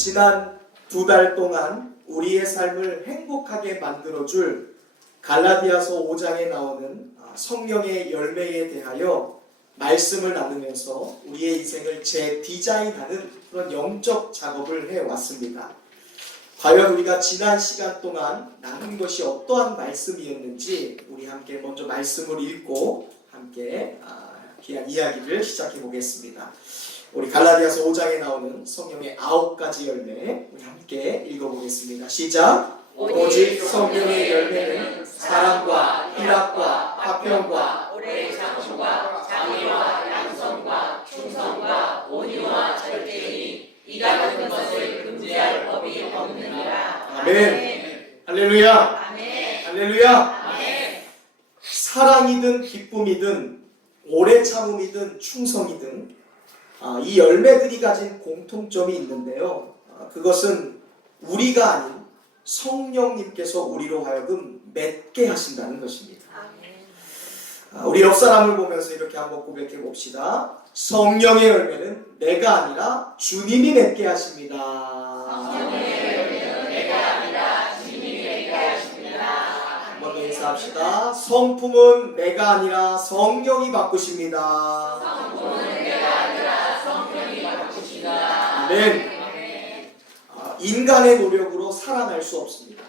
지난 2달 동안 우리의 삶을 행복하게 만들어줄 갈라디아서 5장에 나오는 성령의 열매에 대하여 말씀을 나누면서 우리의 인생을 재디자인하는 그런 영적 작업을 해왔습니다. 과연 우리가 지난 시간 동안 나눈 것이 어떠한 말씀이었는지 우리 함께 먼저 말씀을 읽고 함께 귀한 이야기를 시작해 보겠습니다. 우리 갈라디아서 5장에 나오는 성령의 9가지 열매 우리 함께 읽어보겠습니다. 시작! 오직 성령의 열매는 사랑과 희락과 화평과 오래 참음과 장애와 양성과 충성과 온유와 절제니 이 같은 것을 금지할 법이 없느니라. 아멘. 할렐루야. 아멘. 할렐루야. 아멘. 사랑이든 기쁨이든 오래 참음이든 충성이든 이 열매들이 가진 공통점이 있는데요. 그것은 우리가 아닌 성령님께서 우리로 하여금 맺게 하신다는 것입니다. 우리 옆 사람을 보면서 이렇게 한번 고백해 봅시다. 성령의 열매는 내가 아니라 주님이 맺게 하십니다. 성령의 열매는 내가 아니라 주님이 맺게 하십니다. 한번 더 인사합시다. 성품은 내가 아니라 성령이 바꾸십니다. 성품은 내가 아니라 성령이 바꾸십니다. 아멘. 인간의 노력으로 사랑할 수 없습니다.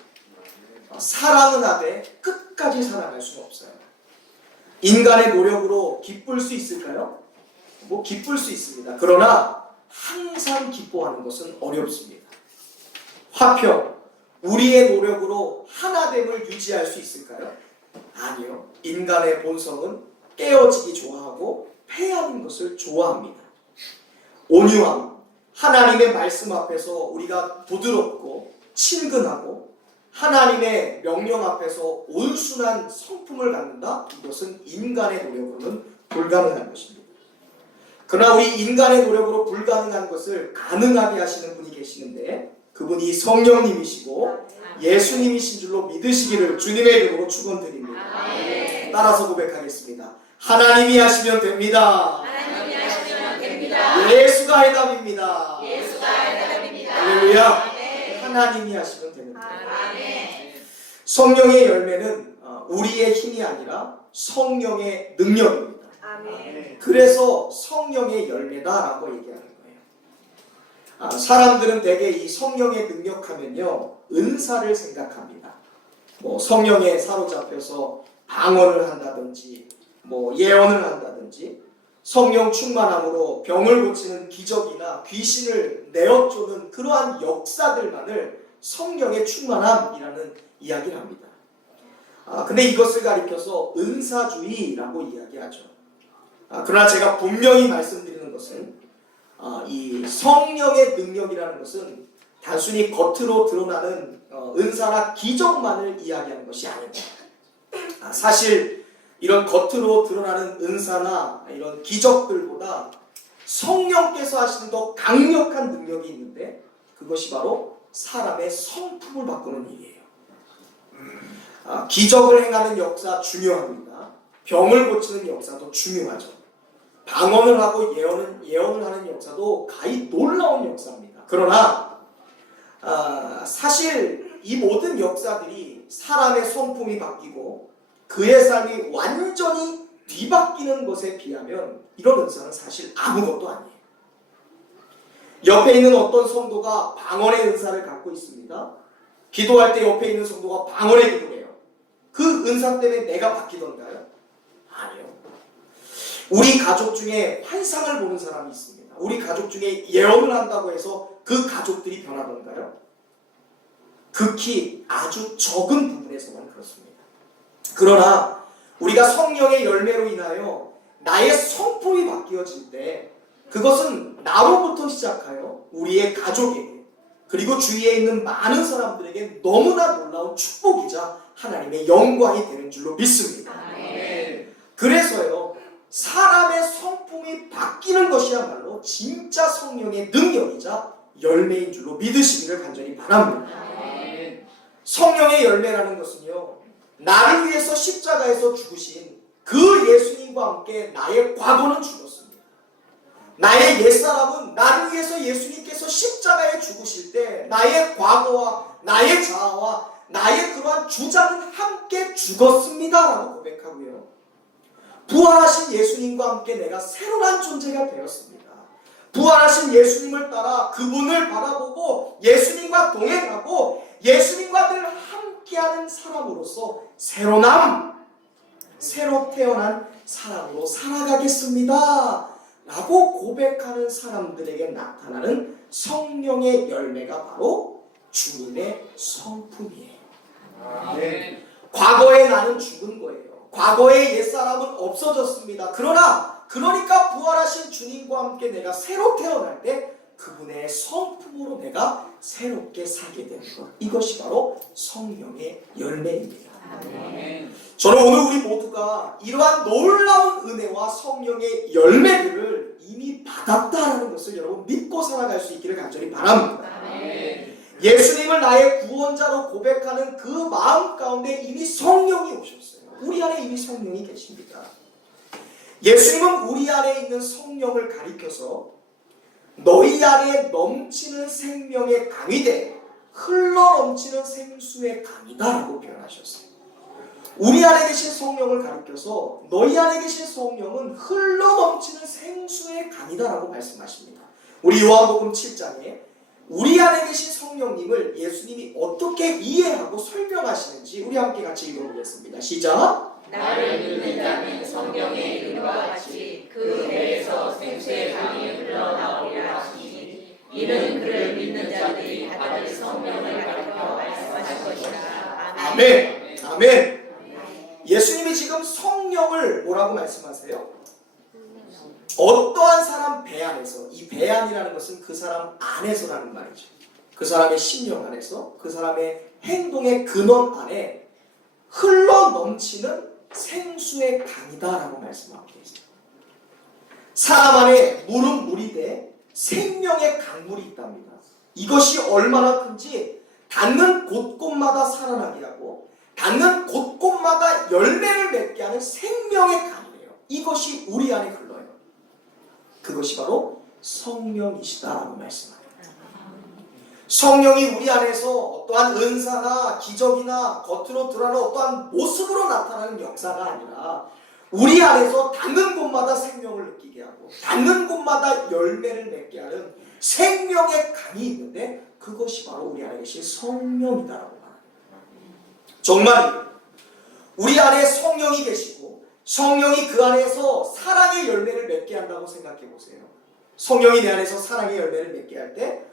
사랑은 하되 끝까지 사랑할 수는 없어요. 인간의 노력으로 기쁠 수 있을까요? 기쁠 수 있습니다. 그러나 항상 기뻐하는 것은 어렵습니다. 화평, 우리의 노력으로 하나됨을 유지할 수 있을까요? 아니요. 인간의 본성은 깨어지기 좋아하고 패하는 것을 좋아합니다. 온유함, 하나님의 말씀 앞에서 우리가 부드럽고 친근하고 하나님의 명령 앞에서 온순한 성품을 갖는다? 이것은 인간의 노력으로는 불가능한 것입니다. 그러나 우리 인간의 노력으로 불가능한 것을 가능하게 하시는 분이 계시는데 그분이 성령님이시고 예수님이신 줄로 믿으시기를 주님의 이름으로 축원드립니다. 따라서 고백하겠습니다. 하나님이 하시면 됩니다. 하나님이 하시면 됩니다. 예수가 해답입니다. 예수가 해답입니다. 할렐루야. 아멘. 하나님이 하시면 됩니다. 아멘. 성령의 열매는 우리의 힘이 아니라 성령의 능력입니다. 아멘. 그래서 성령의 열매다라고 얘기하는 거예요. 사람들은 대개 이 성령의 능력하면요 은사를 생각합니다. 성령에 사로잡혀서 방언을 한다든지 예언을 한다든지 성령 충만함으로 병을 고치는 기적이나 귀신을 내어쫓는 그러한 역사들만을 성령의 충만함이라는 이야기를 합니다. 근데 이것을 가리켜서 은사주의라고 이야기하죠. 그러나 제가 분명히 말씀드리는 것은 이 성령의 능력이라는 것은 단순히 겉으로 드러나는 은사나 기적만을 이야기하는 것이 아닙니다. 사실 이런 겉으로 드러나는 은사나 이런 기적들보다 성령께서 하시는 더 강력한 능력이 있는데 그것이 바로 사람의 성품을 바꾸는 일이에요. 기적을 행하는 역사 중요합니다. 병을 고치는 역사도 중요하죠. 방언을 하고 예언을 하는 역사도 가히 놀라운 역사입니다. 그러나 사실 이 모든 역사들이 사람의 성품이 바뀌고 그의 삶이 완전히 뒤바뀌는 것에 비하면 이런 은사는 사실 아무것도 아니에요. 옆에 있는 어떤 성도가 방언의 은사를 갖고 있습니다. 기도할 때 옆에 있는 성도가 방언의 기도를 해요. 그 은사 때문에 내가 바뀌던가요? 아니요. 우리 가족 중에 환상을 보는 사람이 있습니다. 우리 가족 중에 예언을 한다고 해서 그 가족들이 변하던가요? 극히 아주 적은 부분에서만 그렇습니다. 그러나 우리가 성령의 열매로 인하여 나의 성품이 바뀌어질 때 그것은 나로부터 시작하여 우리의 가족에게 그리고 주위에 있는 많은 사람들에게 너무나 놀라운 축복이자 하나님의 영광이 되는 줄로 믿습니다. 그래서요 사람의 성품이 바뀌는 것이야말로 진짜 성령의 능력이자 열매인 줄로 믿으시기를 간절히 바랍니다. 성령의 열매라는 것은요 나를 위해서 십자가에서 죽으신 그 예수님과 함께 나의 과거는 죽었습니다. 나의 옛사람은 나를 위해서 예수님께서 십자가에 죽으실 때 나의 과거와 나의 자아와 나의 그러한 주장은 함께 죽었습니다 라고 고백하고요. 부활하신 예수님과 함께 내가 새로운 존재가 되었습니다. 부활하신 예수님을 따라 그분을 바라보고 예수님과 동행하고 예수님과 늘 함께하는 사람으로서 새로 태어난 사람으로 살아가겠습니다 라고 고백하는 사람들에게 나타나는 성령의 열매가 바로 주님의 성품이에요. 아멘. 과거에 나는 죽은 거예요. 과거의 옛사람은 없어졌습니다. 그러니까 부활하신 주님과 함께 내가 새로 태어날 때 그분의 성품으로 내가 새롭게 살게 되는 것. 이것이 바로 성령의 열매입니다. 아멘. 저는 오늘 우리 모두가 이러한 놀라운 은혜와 성령의 열매들을 이미 받았다라는 것을 여러분 믿고 살아갈 수 있기를 간절히 바랍니다. 아멘. 예수님을 나의 구원자로 고백하는 그 마음 가운데 이미 성령이 오셨어요. 우리 안에 이미 성령이 계십니다. 예수님은 우리 안에 있는 성령을 가리켜서 너희 안에 넘치는 생명의 강이 돼 흘러 넘치는 생수의 강이다라고 표현하셨어요. 우리 안에 계신 성령을 가리켜서 너희 안에 계신 성령은 흘러 넘치는 생수의 강이다라고 말씀하십니다. 우리 요한복음 7장에 우리 안에 계신 성령님을 예수님이 어떻게 이해하고 설명하시는지 우리 함께 같이 읽어보겠습니다. 시작! 나를 믿는 자는 성경의 이름과 같이 그 배에서 생수의 강이 흘러나오리라 하시니 이는 그를 믿는 자들이 받을 성령을 가리켜 말씀하신 것이라. 아멘! 아멘! 예수님이 지금 성령을 뭐라고 말씀하세요? 어떠한 사람 배 안에서, 이 배 안이라는 것은 그 사람 안에서라는 말이죠. 그 사람의 심령 안에서, 그 사람의 행동의 근원 안에 흘러 넘치는 생수의 강이다라고 말씀하고 계세요. 사람 안에 물은 물이 돼 생명의 강물이 있답니다. 이것이 얼마나 큰지 닿는 곳곳마다 살아나게 하고 닿는 곳곳마다 열매를 맺게 하는 생명의 강이에요. 이것이 우리 안에 흘러요. 그것이 바로 성령이시다라고 말씀합니다. 성령이 우리 안에서 어떠한 은사나 기적이나 겉으로 드러나는 어떠한 모습으로 나타나는 역사가 아니라 우리 안에서 닿는 곳마다 생명을 느끼게 하고 닿는 곳마다 열매를 맺게 하는 생명의 강이 있는데 그것이 바로 우리 안에 계신 성령이다라고 말합니다. 정말 우리 안에 성령이 계시고 성령이 그 안에서 사랑의 열매를 맺게 한다고 생각해 보세요. 성령이 내 안에서 사랑의 열매를 맺게 할 때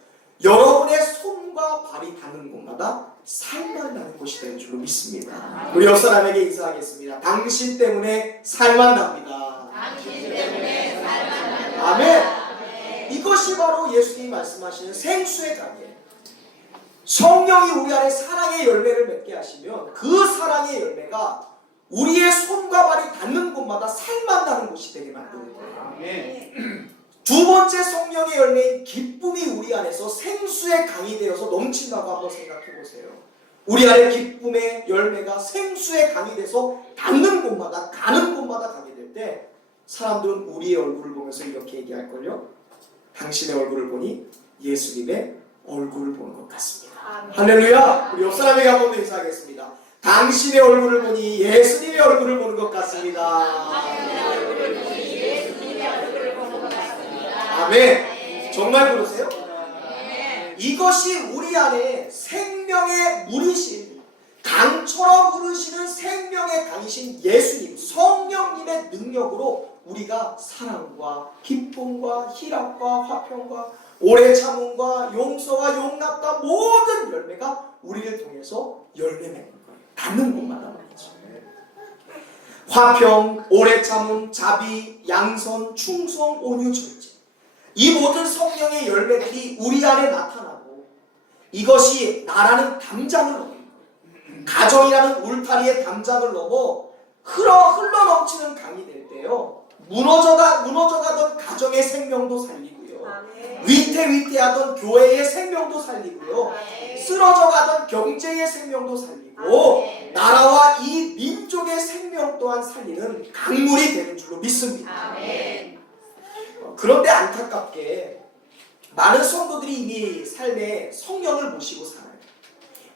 여러분의 손과 발이 닿는 곳마다 살만 나는 곳이 되는 줄로 믿습니다. 우리 옆 사람에게 인사하겠습니다. 당신 때문에 살만 납니다. 당신 때문에 살만 나는 아멘. 이것이 바로 예수님이 말씀하시는 생수의 강이에요. 성령이 우리 안에 사랑의 열매를 맺게 하시면 그 사랑의 열매가 우리의 손과 발이 닿는 곳마다 살만 나는 곳이 되게 만드는 거예요. 아멘. 두 번째 성령의 열매인 기쁨이 우리 안에서 생수의 강이 되어서 넘친다고 한번 생각해 보세요. 우리 안에 기쁨의 열매가 생수의 강이 돼서 닿는 곳마다 가는 곳마다 가게 될 때 사람들은 우리의 얼굴을 보면서 이렇게 얘기할걸요. 당신의 얼굴을 보니 예수님의 얼굴을 보는 것 같습니다. 할렐루야. 우리 옆 사람에게 한 번 더 인사하겠습니다. 당신의 얼굴을 보니 예수님의 얼굴을 보는 것 같습니다. 아멘. 정말 그러세요? 이것이 우리 안에 생명의 물이신 강처럼 흐르시는 생명의 강이신 예수님 성령님의 능력으로 우리가 사랑과 기쁨과 희락과 화평과 오래 참음과 용서와 용납과 모든 열매가 우리를 통해서 열매 맺는 거예요. 닿는 곳마다 말이죠. 화평, 오래 참음, 자비, 양선, 충성, 온유, 절제. 이 모든 성령의 열매들이 우리 안에 나타나고 이것이 나라는 담장을 넘는 거예요. 가정이라는 울타리의 담장을 넘어 흘러 넘치는 강이 될 때요. 무너져가던 가정의 생명도 살리고요. 위태위태하던 교회의 생명도 살리고요. 쓰러져가던 경제의 생명도 살리고 나라와 이 민족의 생명 또한 살리는 강물이 되는 줄로 믿습니다. 그런데 안타깝게 많은 성도들이 이미 삶에 성령을 모시고 살아요.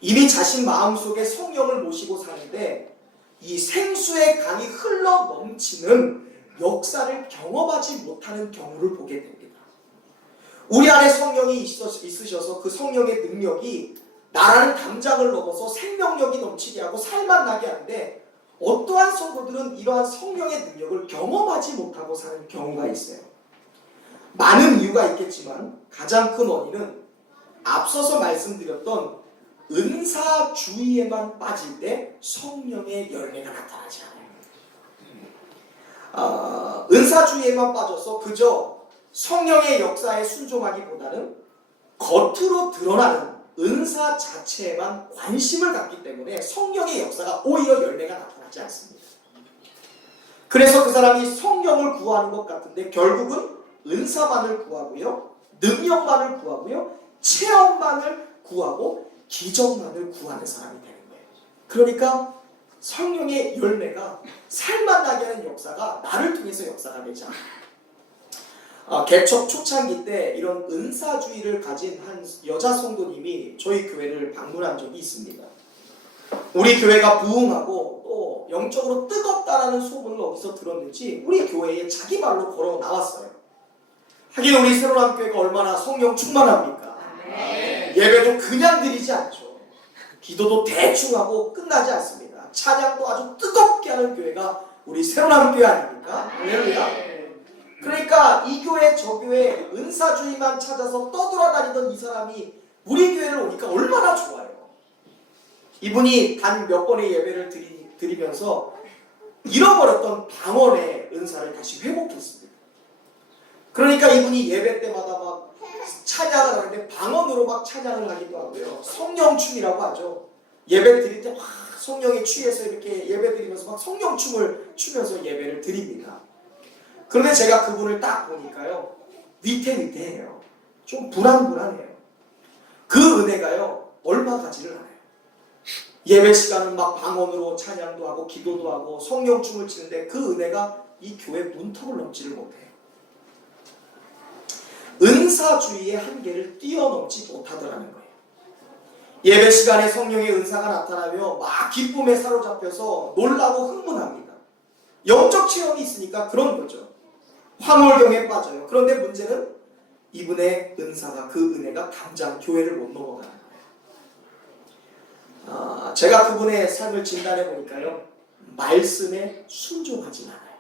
이미 자신 마음속에 성령을 모시고 사는데 이 생수의 강이 흘러 넘치는 역사를 경험하지 못하는 경우를 보게 됩니다. 우리 안에 성령이 있으셔서 그 성령의 능력이 나라는 담장을 넘어서 생명력이 넘치게 하고 살만 나게 하는데 어떠한 성도들은 이러한 성령의 능력을 경험하지 못하고 사는 경우가 있어요. 많은 이유가 있겠지만 가장 큰 원인은 앞서서 말씀드렸던 은사주의에만 빠질 때 성령의 열매가 나타나지 않아요. 은사주의에만 빠져서 그저 성령의 역사에 순종하기보다는 겉으로 드러나는 은사 자체에만 관심을 갖기 때문에 성령의 역사가 오히려 열매가 나타나지 않습니다. 그래서 그 사람이 성령을 구하는 것 같은데 결국은 은사만을 구하고요, 능력만을 구하고요, 체험만을 구하고 기적만을 구하는 사람이 되는 거예요. 그러니까 성령의 열매가 살만 나게 하는 역사가 나를 통해서 역사가 되지 않아요. 개척 초창기 때 이런 은사주의를 가진 한 여자 성도님이 저희 교회를 방문한 적이 있습니다. 우리 교회가 부흥하고 또 영적으로 뜨겁다라는 소문을 어디서 들었는지 우리 교회에 자기 말로 걸어 나왔어요. 하긴 우리 새로운 교회가 얼마나 성령 충만합니까? 예배도 그냥 드리지 않죠. 기도도 대충 하고 끝나지 않습니다. 찬양도 아주 뜨겁게 하는 교회가 우리 새로운 교회 아닙니까? 할렐루야. 그러니까 이 교회 저 교회 은사주의만 찾아서 떠돌아다니던 이 사람이 우리 교회를 오니까 얼마나 좋아요. 이분이 단 몇 번의 예배를 드리면서 잃어버렸던 방언의 은사를 다시 회복했습니다. 그러니까 이분이 예배 때마다 막 찬양을 하는데 방언으로 막 찬양을 하기도 하고요. 성령춤이라고 하죠. 예배 드릴 때 막 성령에 취해서 이렇게 예배 드리면서 막 성령춤을 추면서 예배를 드립니다. 그런데 제가 그분을 딱 보니까요, 위태위태해요. 좀 불안불안해요. 그 은혜가요, 얼마 가지를 않아요. 예배 시간은 막 방언으로 찬양도 하고 기도도 하고 성령춤을 추는데 그 은혜가 이 교회 문턱을 넘지를 못해요. 은사주의의 한계를 뛰어넘지 못하더라는 거예요. 예배 시간에 성령의 은사가 나타나며 막 기쁨에 사로잡혀서 놀라고 흥분합니다. 영적 체험이 있으니까 그런 거죠. 황홀경에 빠져요. 그런데 문제는 이분의 은사가, 그 은혜가 당장 교회를 못 넘어가는 거예요. 제가 그분의 삶을 진단해 보니까요, 말씀에 순종하진 않아요.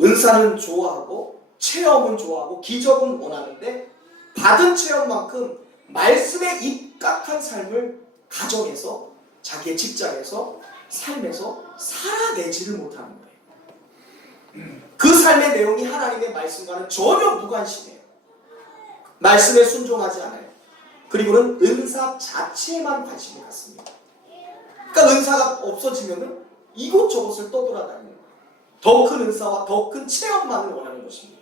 은사는 좋아하고 체험은 좋아하고 기적은 원하는데 받은 체험만큼 말씀에 입각한 삶을 가정에서, 자기의 직장에서, 삶에서 살아내지를 못하는 거예요. 그 삶의 내용이 하나님의 말씀과는 전혀 무관심해요. 말씀에 순종하지 않아요. 그리고는 은사 자체에만 관심을 갖습니다. 그러니까 은사가 없어지면은 이곳저곳을 떠돌아다니는 거예요. 더 큰 은사와 더 큰 체험만을 원하는 것입니다.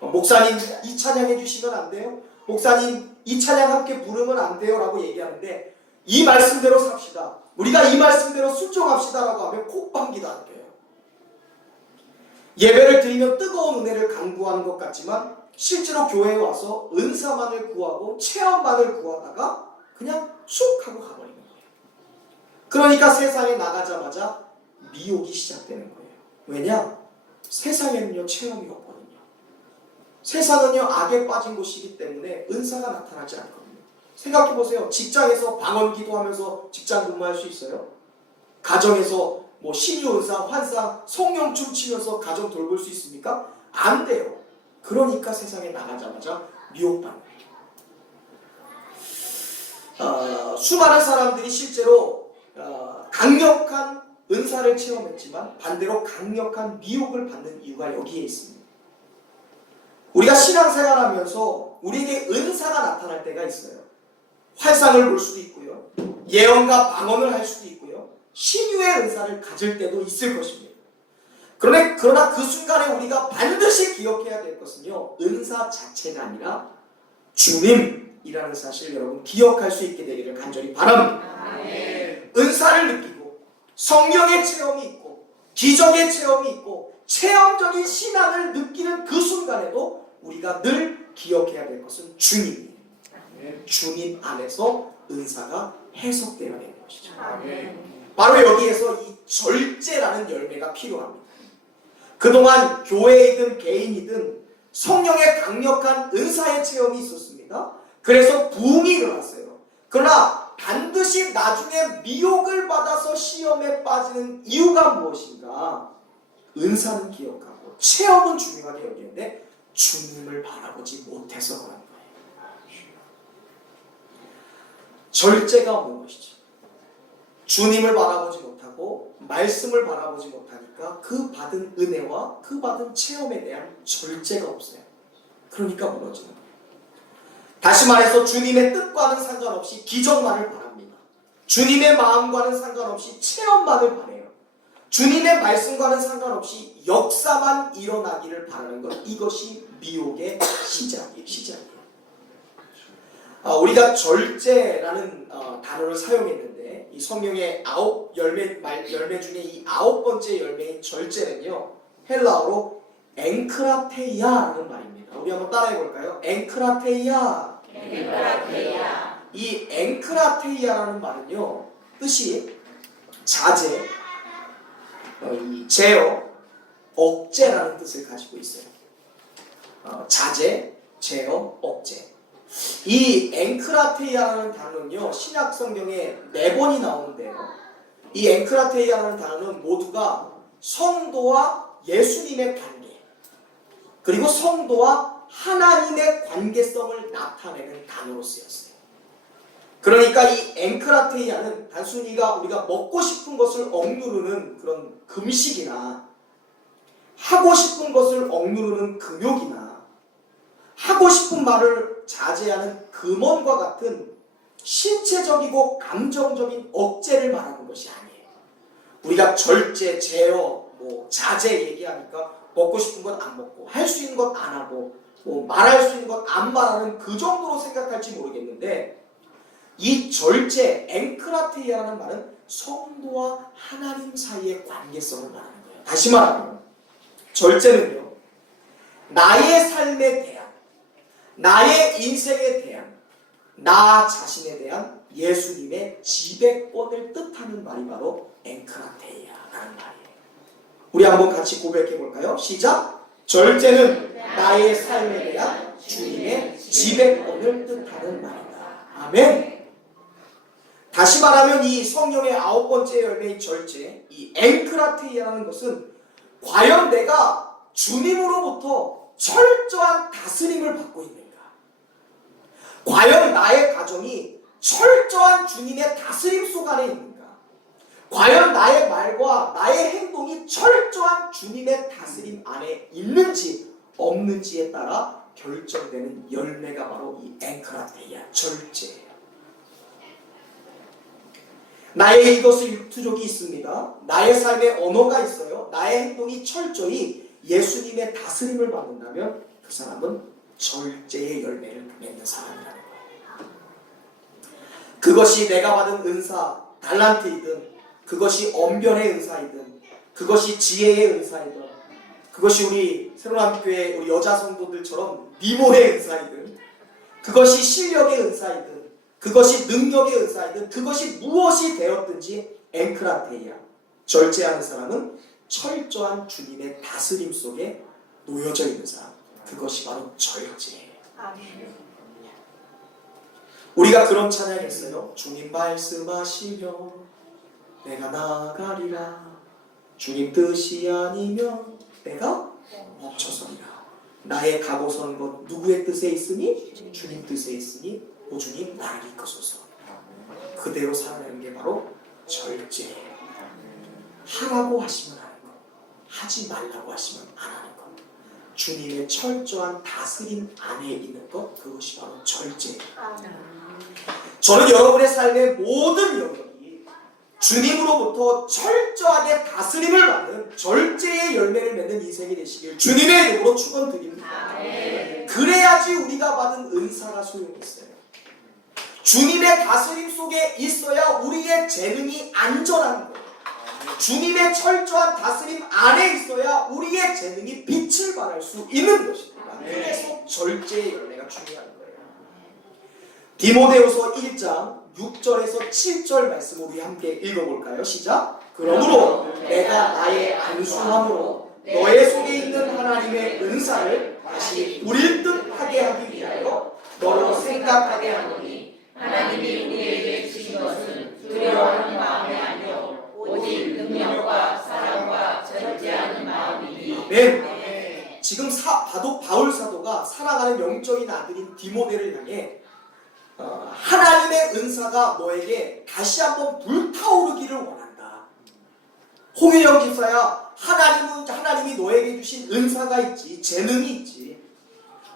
목사님 이 찬양 해주시면 안 돼요? 목사님 이 찬양 함께 부르면 안 돼요? 라고 얘기하는데 이 말씀대로 삽시다. 우리가 이 말씀대로 순종합시다 라고 하면 콧방귀도 안 껴요. 예배를 드리면 뜨거운 은혜를 간구하는 것 같지만 실제로 교회에 와서 은사만을 구하고 체험만을 구하다가 그냥 쑥 하고 가버리는 거예요. 그러니까 세상에 나가자마자 미혹이 시작되는 거예요. 왜냐? 세상에는요 체험이 없거든요. 세상은요 악에 빠진 곳이기 때문에 은사가 나타나지 않거든요. 생각해보세요. 직장에서 방언 기도하면서 직장 근무할 수 있어요? 가정에서 뭐 신유 은사, 환상, 성령 춤추면서 가정 돌볼 수 있습니까? 안 돼요. 그러니까 세상에 나가자마자 미혹받는 거예요. 수많은 사람들이 실제로 강력한 은사를 체험했지만 반대로 강력한 미혹을 받는 이유가 여기에 있습니다. 우리가 신앙생활하면서 우리에게 은사가 나타날 때가 있어요. 환상을 볼 수도 있고요. 예언과 방언을 할 수도 있고요. 신유의 은사를 가질 때도 있을 것입니다. 그러나 그 순간에 우리가 반드시 기억해야 될 것은요, 은사 자체가 아니라 주님이라는 사실 여러분 기억할 수 있게 되기를 간절히 바랍니다. 은사를 느끼고 성령의 체험이 있고 기적의 체험이 있고 체험적인 신앙을 느끼는 그 순간에도 우리가 늘 기억해야 될 것은 주님이에요. 주님 안에서 은사가 해석되어야 되는 것이죠. 바로 여기에서 이 절제라는 열매가 필요합니다. 그동안 교회이든 개인이든 성령의 강력한 은사의 체험이 있었습니다. 그래서 부흥이 일어났어요. 그러나 반드시 나중에 미혹을 받아서 시험에 빠지는 이유가 무엇인가? 은사는 기억하고 체험은 중요하게 여기는데 주님을 바라보지 못해서 그런 거예요. 절제가 없는 것이죠. 주님을 바라보지 못하고 말씀을 바라보지 못하니까 그 받은 은혜와 그 받은 체험에 대한 절제가 없어요. 그러니까 무너지는 거예요. 다시 말해서 주님의 뜻과는 상관없이 기적만을 바랍니다. 주님의 마음과는 상관없이 체험만을 바래요. 주님의 말씀과는 상관없이 역사만 일어나기를 바라는 것, 이것이 미혹의 시작이에요. 우리가 절제라는 단어를 사용했는데 이 성경의 9열매 중에 이 9번째 열매인 절제는요, 헬라어로 엥크라테이아라는 말입니다. 우리 한번 따라해 볼까요? 엥크라테이아. 이 엥크라테이아라는 말은요, 뜻이 자제, 제어, 억제라는 뜻을 가지고 있어요. 자제, 제어, 억제. 이 엥크라테이아라는 단어는요, 신약 성경에 4번이 나오는데요, 이 엥크라테이아라는 단어는 모두가 성도와 예수님의 관계, 그리고 성도와 하나님의 관계성을 나타내는 단어로 쓰였어요. 그러니까 이 엥크라테이아는 단순히가 우리가 먹고 싶은 것을 억누르는 그런 금식이나 하고 싶은 것을 억누르는 금욕이나 하고 싶은 말을 자제하는 금언과 같은 신체적이고 감정적인 억제를 말하는 것이 아니에요. 우리가 절제, 제어, 자제 얘기하니까 먹고 싶은 것 안 먹고 할 수 있는 것 안 하고 말할 수 있는 것 안 말하는 그 정도로 생각할지 모르겠는데, 이 절제, 엥크라테이아라는 말은 성도와 하나님 사이의 관계성을 말하는 거예요. 다시 말하면 절제는요, 나의 삶에 대한, 나의 인생에 대한, 나 자신에 대한 예수님의 지배권을 뜻하는 말이 바로 엥크라테이아라는 말이에요. 우리 한번 같이 고백해 볼까요? 시작! 절제는 나의 삶에 대한 주님의 지배권을 뜻하는 말이다. 아멘. 다시 말하면 이 성령의 9번째 열매인 절제, 이 엥크라테이아라는 것은 과연 내가 주님으로부터 철저한 다스림을 받고 있는가? 과연 나의 가정이 철저한 주님의 다스림 속 안에 있는가? 과연 나의 말과 나의 행동이 철저한 주님의 다스림 안에 있는지 없는지에 따라 결정되는 열매가 바로 이 엥크라테이아, 절제예요. 나의 이것을 육투족이 있습니다. 나의 삶에 언어가 있어요. 나의 행동이 철저히 예수님의 다스림을 받는다면 그 사람은 절제의 열매를 맺는 사람이라는 거예요. 그것이 내가 받은 은사, 달란트이든, 그것이 언변의 은사이든, 그것이 지혜의 은사이든, 그것이 우리 새로남교회 우리 여자 성도들처럼 미모의 은사이든, 그것이 실력의 은사이든, 그것이 능력의 은사이든, 그것이 무엇이 되었든지 엥크라테이아, 절제하는 사람은 철저한 주님의 다스림 속에 놓여져 있는 사람, 그것이 바로 절제예요. 우리가 그런 찬양했어요. 주님 말씀하시며 내가 나아가리라. 주님 뜻이 아니면 내가 멈춰서리라. 나의 가고선 것 누구의 뜻에 있으니? 주님 뜻에 있으니 오주님 나를 이끄소서. 그대로 살아내는 게 바로 절제예요. 하라고 하시면 하는 것, 하지 말라고 하시면 안 하는 것, 주님의 철저한 다스림 안에 있는 것, 그것이 바로 절제예요. 저는 여러분의 삶의 모든 영역이 주님으로부터 철저하게 다스림을 받는 절제의 열매를 맺는 인생이 되시길 주님의 이름으로 축원드립니다. 그래야지 우리가 받은 은사가 소용이 있어요. 주님의 다스림 속에 있어야 우리의 재능이 안전한 거예요. 주님의 철저한 다스림 안에 있어야 우리의 재능이 빛을 발할 수 있는 것입니다. 그래서 절제의 열매가 중요한 거예요. 디모데후서 1장 6절에서 7절 말씀 우리 함께 읽어볼까요? 시작. 그러므로 내가 나의 안수함으로 너의 속에 있는 하나님의 은사를 다시 우릴 듯 하게 하기 위하여 너로 생각하게 하노니 하나님이 우리에게 주신 것은 두려워하는 마음이 아니요 오직 능력과 사랑과 절제하는 마음이니. 아멘. 지금 바울 사도가 사랑하는 영적인 아들인 디모데를 향해 하나님의 은사가 너에게 다시 한번 불타오르기를 원한다. 홍일영 집사야, 하나님이 너에게 주신 은사가 있지, 재능이 있지.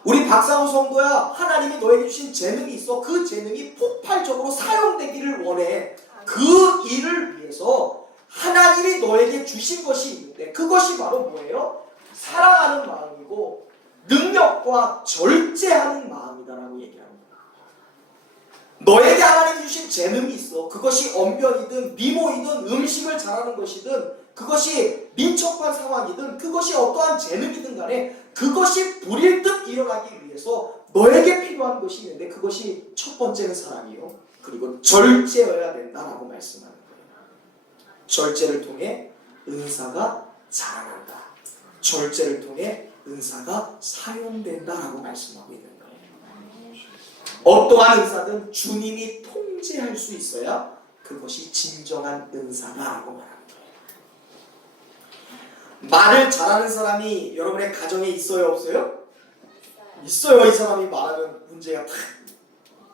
우리 박상우 성도야, 하나님이 너에게 주신 재능이 있어. 그 재능이 폭발적으로 사용되기를 원해. 그 일을 위해서 하나님이 너에게 주신 것이 있는데 그것이 바로 뭐예요? 사랑하는 마음이고 능력과 절제하는 마음이다라고 얘기합니다. 너에게 하나님이 주신 재능이 있어. 그것이 언변이든 미모이든 음식을 잘하는 것이든 그것이 민첩한 상황이든 그것이 어떠한 재능이든 간에 그것이 불일 듯 일어나기 위해서 너에게 필요한 것이 있는데 그것이 첫 번째는 사랑이요. 그리고 절제여야 된다라고 말씀하는 거예요. 절제를 통해 은사가 자라난다. 절제를 통해 은사가 사용된다라고 말씀하고 있는 거예요. 어떠한 은사든 주님이 통제할 수 있어야 그것이 진정한 은사다라고 말합니다. 말을 잘하는 사람이 여러분의 가정에 있어요, 없어요? 있어요. 이 사람이 말하면 문제가 탁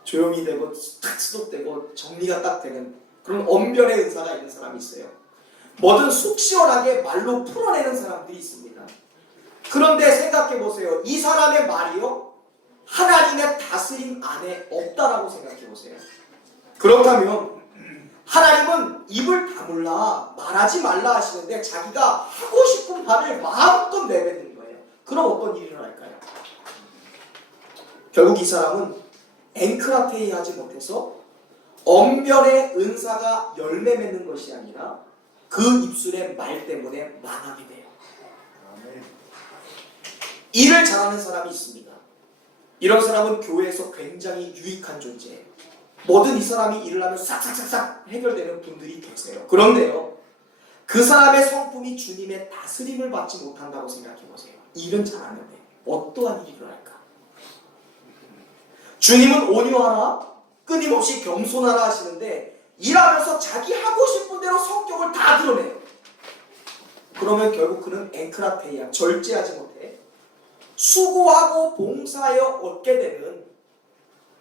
조용히 되고 탁 스톱되고 정리가 딱 되는 그런 언변의 은사가 있는 사람이 있어요. 뭐든 속 시원하게 말로 풀어내는 사람들이 있습니다. 그런데 생각해 보세요. 이 사람의 말이요, 하나님의 다스림 안에 없다라고 생각해 보세요. 그렇다면 하나님은 입을 다물라, 말하지 말라 하시는데 자기가 하고 싶은 말을 마음껏 내뱉는 거예요. 그럼 어떤 일이 일어날까요? 결국 이 사람은 앵크라테이 하지 못해서 언변의 은사가 열매 맺는 것이 아니라 그 입술의 말 때문에 망하게 돼요. 일을 잘하는 사람이 있습니다. 이런 사람은 교회에서 굉장히 유익한 존재예요. 뭐든 이 사람이 일을 하면 싹싹싹싹 해결되는 분들이 계세요. 그런데요, 그 사람의 성품이 주님의 다스림을 받지 못한다고 생각해 보세요. 일은 잘하는데 어떠한 일이 일어날까? 주님은 온유하라, 끊임없이 겸손하라 하시는데 일하면서 자기 하고 싶은 대로 성격을 다 드러내요. 그러면 결국 그는 앵크라테이야, 절제하지 못해 수고하고 봉사하여 얻게 되는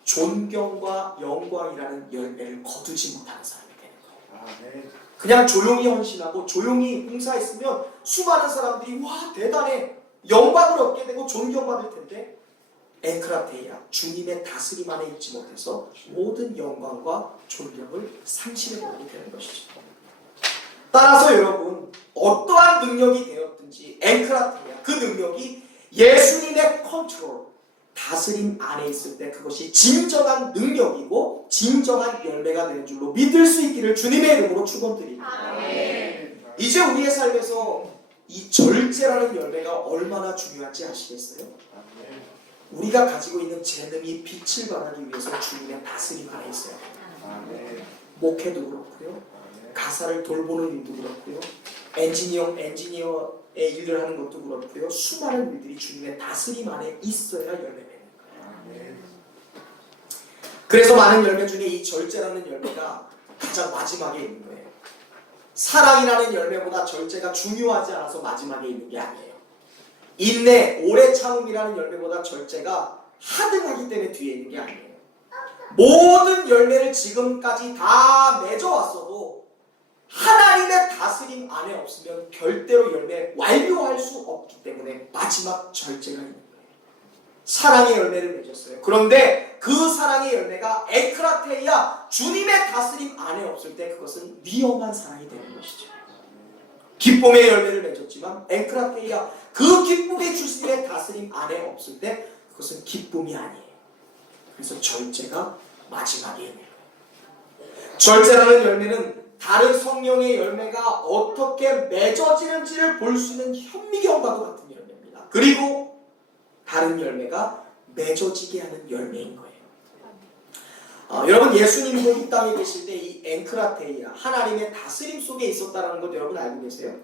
존경과 영광이라는 열매를 거두지 못하는 사람이 되는 거예요. 그냥 조용히 헌신하고 조용히 봉사했으면 수많은 사람들이 와 대단해, 영광을 얻게 되고 존경받을 텐데 앵크라테이야, 주님의 다스림 안에 있지 못해서 모든 영광과 존경을 상실해버리게 되는 것이죠. 따라서 여러분, 어떠한 능력이 되었든지 앵크라테이야, 그 능력이 예수님의 컨트롤, 다스림 안에 있을 때 그것이 진정한 능력이고 진정한 열매가 되는 줄로 믿을 수 있기를 주님의 이름으로 축원드립니다. 아멘. 이제 우리의 삶에서 이 절제라는 열매가 얼마나 중요한지 아시겠어요? 우리가 가지고 있는 재능이 빛을 발하기 위해서 주님의 다스림 안에 있어야 돼요. 목회도 그렇고요, 가사를 돌보는 일도 그렇고요, 엔지니어의 일을 하는 것도 그렇고요, 수많은 일들이 주님의 다스림 안에 있어야 열매 맺는 거예요. 그래서 많은 열매 중에 이 절제라는 열매가 가장 마지막에 있는 거예요. 사랑이라는 열매보다 절제가 중요하지 않아서 마지막에 있는 게 아니에요. 인내, 오래 참음이라는 열매보다 절제가 하등하기 때문에 뒤에 있는 게 아니에요. 모든 열매를 지금까지 다 맺어왔어도 하나님의 다스림 안에 없으면 절대로 열매 완료할 수 없기 때문에 마지막 절제가 있는 거예요. 사랑의 열매를 맺었어요. 그런데 그 사랑의 열매가 앵크라테이아, 주님의 다스림 안에 없을 때 그것은 위험한 사랑이 되는 것이죠. 기쁨의 열매를 맺었지만 앵크라테이아, 그 기쁨이 주님의 다스림 안에 없을 때 그것은 기쁨이 아니에요. 그래서 절제가 마지막에 있는 거예요. 절제라는 열매는 다른 성령의 열매가 어떻게 맺어지는지를 볼 수 있는 현미경과도 같은 열매입니다. 그리고 다른 열매가 맺어지게 하는 열매인 거예요. 여러분, 예수님도 이 땅에 계실 때 이 앵크라테이아, 하나님의 다스림 속에 있었다는 것 여러분 알고 계세요?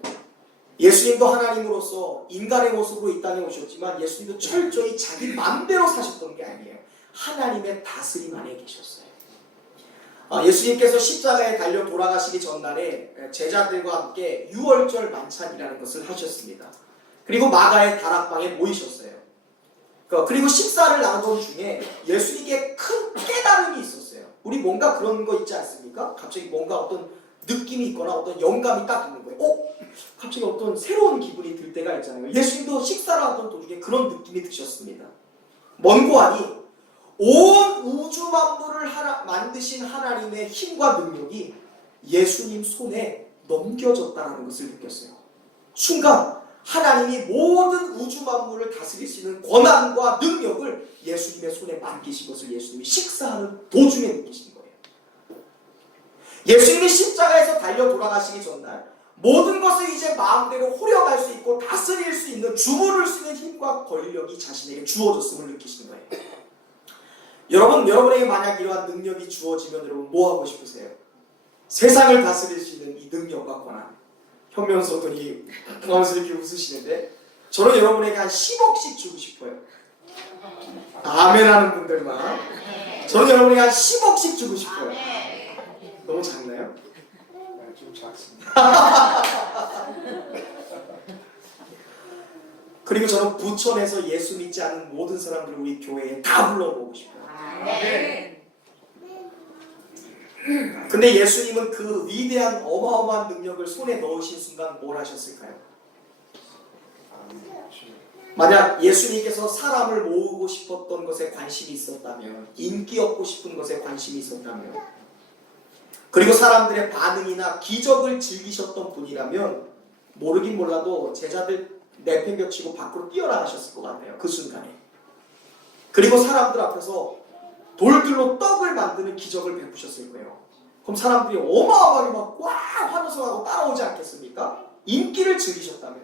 예수님도 하나님으로서 인간의 모습으로 이 땅에 오셨지만 예수님도 철저히 자기 마음대로 사셨던 게 아니에요. 하나님의 다스림 안에 계셨어요. 예수님께서 십자가에 달려 돌아가시기 전날에 제자들과 함께 유월절 만찬이라는 것을 하셨습니다. 그리고 마가의 다락방에 모이셨어요. 그리고 식사를 나누던 중에 예수님께 큰 깨달음이 있었어요. 우리 뭔가 그런 거 있지 않습니까? 갑자기 뭔가 어떤 느낌이 있거나 어떤 영감이 딱 있는 거예요. 갑자기 어떤 새로운 기분이 들 때가 있잖아요. 예수님도 식사를 하던 도중에 그런 느낌이 드셨습니다. 먼고 하니 온 우주 만물을 만드신 하나님의 힘과 능력이 예수님 손에 넘겨졌다는 것을 느꼈어요. 순간 하나님이 모든 우주 만물을 다스릴 수 있는 권한과 능력을 예수님의 손에 맡기신 것을 예수님이 식사하는 도중에 느끼신 거예요. 예수님이 십자가에서 달려 돌아가시기 전날 모든 것을 이제 마음대로 호령할 수 있고 다스릴 수 있는, 주무를 수 있는 힘과 권력이 자신에게 주어졌음을 느끼시는 거예요. 여러분에게 만약 이러한 능력이 주어지면 여러분 뭐 하고 싶으세요? 세상을 다스릴 수 있는 이 능력과 권한. 현명소들이 그만서 이렇게 웃으시는데 저는 여러분에게 한 10억씩 주고 싶어요. 아멘 하는 분들만. 저는 여러분에게 한 10억씩 주고 싶어요. 너무 작나요? 좀 작습니다. 그리고 저는 부천에서 예수 믿지 않는 모든 사람들을 우리 교회에 다 불러보고 싶어요. 근데 예수님은 그 위대한 어마어마한 능력을 손에 넣으신 순간 뭘 하셨을까요? 만약 예수님께서 사람을 모으고 싶었던 것에 관심이 있었다면, 인기 얻고 싶은 것에 관심이 있었다면, 그리고 사람들의 반응이나 기적을 즐기셨던 분이라면 모르긴 몰라도 제자들 내팽겨치고 밖으로 뛰어나가셨을 것 같아요. 그 순간에. 그리고 사람들 앞에서 돌들로 떡을 만드는 기적을 베푸셨을 거예요. 그럼 사람들이 어마어마하게 막 와 환호성하고 따라오지 않겠습니까? 인기를 즐기셨다면.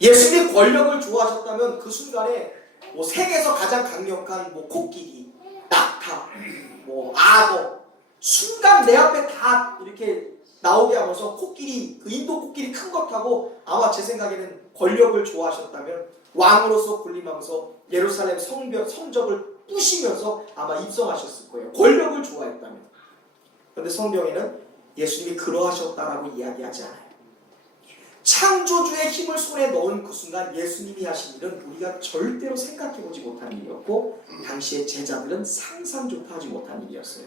예수님이 권력을 좋아하셨다면 그 순간에 세계에서 가장 강력한 코끼리, 낙타, 악어 순간 내 앞에 다 이렇게 나오게 하면서 코끼리, 그 인도 코끼리 큰 것 타고 아마 제 생각에는 권력을 좋아하셨다면 왕으로서 군림하면서 예루살렘 성적을 부시면서 아마 입성하셨을 거예요. 권력을 좋아했다면. 그런데 성경에는 예수님이 그러하셨다라고 이야기하지 않아요. 창조주의 힘을 손에 넣은 그 순간 예수님이 하신 일은 우리가 절대로 생각해보지 못한 일이었고 당시의 제자들은 상상조차 하지 못한 일이었어요.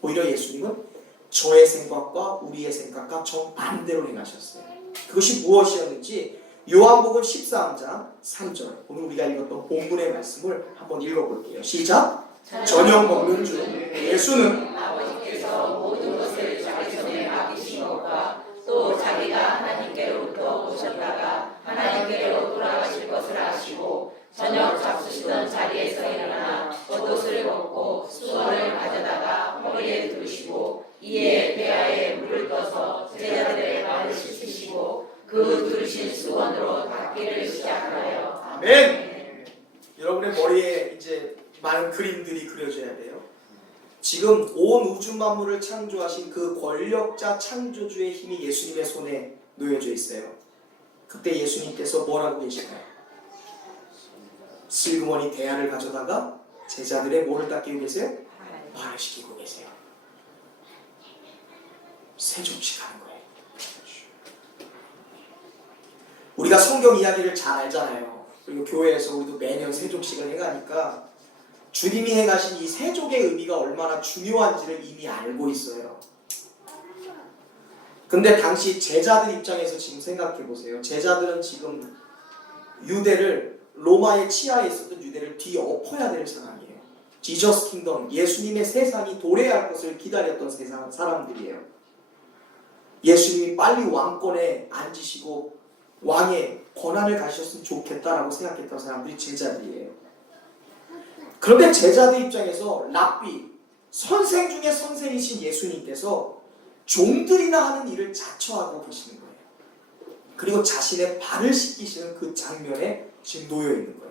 오히려 예수님은 저의 생각과 우리의 생각과 정반대로 행하셨어요. 그것이 무엇이었는지 요한복음 13장 3절, 오늘 우리가 읽었던 본문의 말씀을 한번 읽어볼게요. 시작! 저녁 먹는 중 예수는 아버지께서 모든 것을 자기 손에 맡기신 것과 또 자기가 하나님께로부터 오셨다가 하나님께로 돌아가실 것을 아시고 저녁 잡수시던 자리에서 일어나 겉옷을 벗고 수건을 가져다가 허리에 두르시고 이에 배아에 물을 떠서 제자들의 발을 씻으시고 그 두르신 수건으로 닦기를 시작하여. 아멘. 여러분의 머리에 이제 많은 그림들이 그려져야 돼요. 지금 온 우주 만물을 창조하신 그 권력자 창조주의 힘이 예수님의 손에 놓여져 있어요. 그때 예수님께서 뭘 하고 계실까요? 슬그머니 대야를 가져다가 제자들의 뭐를 닦이고 계세요? 발을 씻기고 계세요. 세종씩 하는 거예요. 우리가 성경 이야기를 잘 알잖아요. 그리고 교회에서 우리도 매년 세족식을 해가니까 주님이 행하신 이 세족의 의미가 얼마나 중요한지를 이미 알고 있어요. 근데 당시 제자들 입장에서 지금 생각해 보세요. 제자들은 지금 유대를, 로마의 치하에 있었던 유대를 뒤엎어야 될 상황이에요. 지저스 킹덤, 예수님의 세상이 도래할 것을 기다렸던 세상 사람들이에요. 예수님이 빨리 왕권에 앉으시고 왕의 권한을 가지셨으면 좋겠다라고 생각했던 사람들이 제자들이에요. 그런데 제자들 입장에서 랍비, 선생 중에 선생이신 예수님께서 종들이나 하는 일을 자처하고 계시는 거예요. 그리고 자신의 발을 씻기시는 그 장면에 지금 놓여 있는 거예요.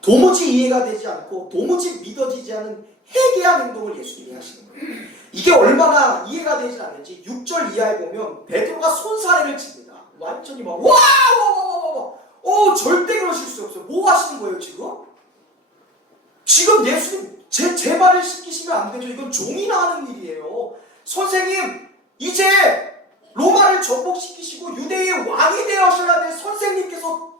도무지 이해가 되지 않고 도무지 믿어지지 않은 해괴한 행동을 예수님이 하시는 거예요. 이게 얼마나 이해가 되지 않는지 6절 이하에 보면 베드로가 손사래를 칩니다. 완전히 막 절대 그러실 수 없어요. 뭐 하시는 거예요 지금? 지금 예수님 제 발을 씻기시면 안 되죠. 이건 종이나 하는 일이에요. 선생님 이제 로마를 정복시키시고 유대의 왕이 되어셔야 될 선생님께서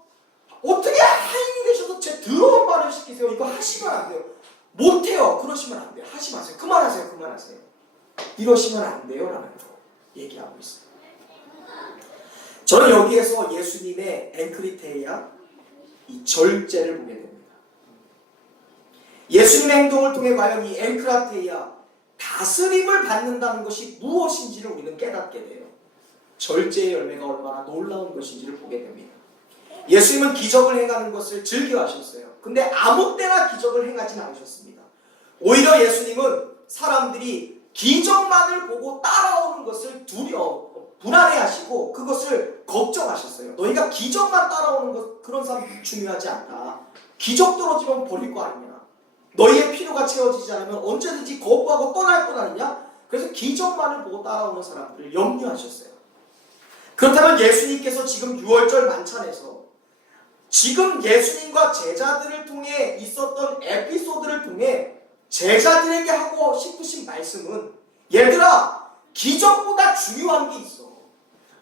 어떻게 하인이 되셔서 제 더러운 발을 씻기세요? 이거 하시면 안 돼요. 못해요. 그러시면 안 돼요. 하지 마세요. 그만하세요. 이러시면 안 돼요 라는 거 얘기하고 있어요. 저는 여기에서 예수님의 엔크리테이아, 이 절제를 보게 됩니다. 예수님의 행동을 통해 과연 이 엔크라테이아, 다스림을 받는다는 것이 무엇인지를 우리는 깨닫게 돼요. 절제의 열매가 얼마나 놀라운 것인지를 보게 됩니다. 예수님은 기적을 행하는 것을 즐겨하셨어요. 근데 아무 때나 기적을 행하진 않으셨습니다. 오히려 예수님은 사람들이 기적만을 보고 따라오는 것을 불안해하시고 그것을 걱정하셨어요. 너희가 기적만 따라오는 것, 그런 사람 중요하지 않다. 기적 떨어지면 버릴 거 아니냐. 너희의 필요가 채워지지 않으면 언제든지 거부하고 떠날 것 아니냐. 그래서 기적만을 보고 따라오는 사람들을 염려하셨어요. 그렇다면 예수님께서 지금 6월절 만찬에서 지금 예수님과 제자들을 통해 있었던 에피소드를 통해 제자들에게 하고 싶으신 말씀은, 얘들아, 기적보다 중요한 게 있어.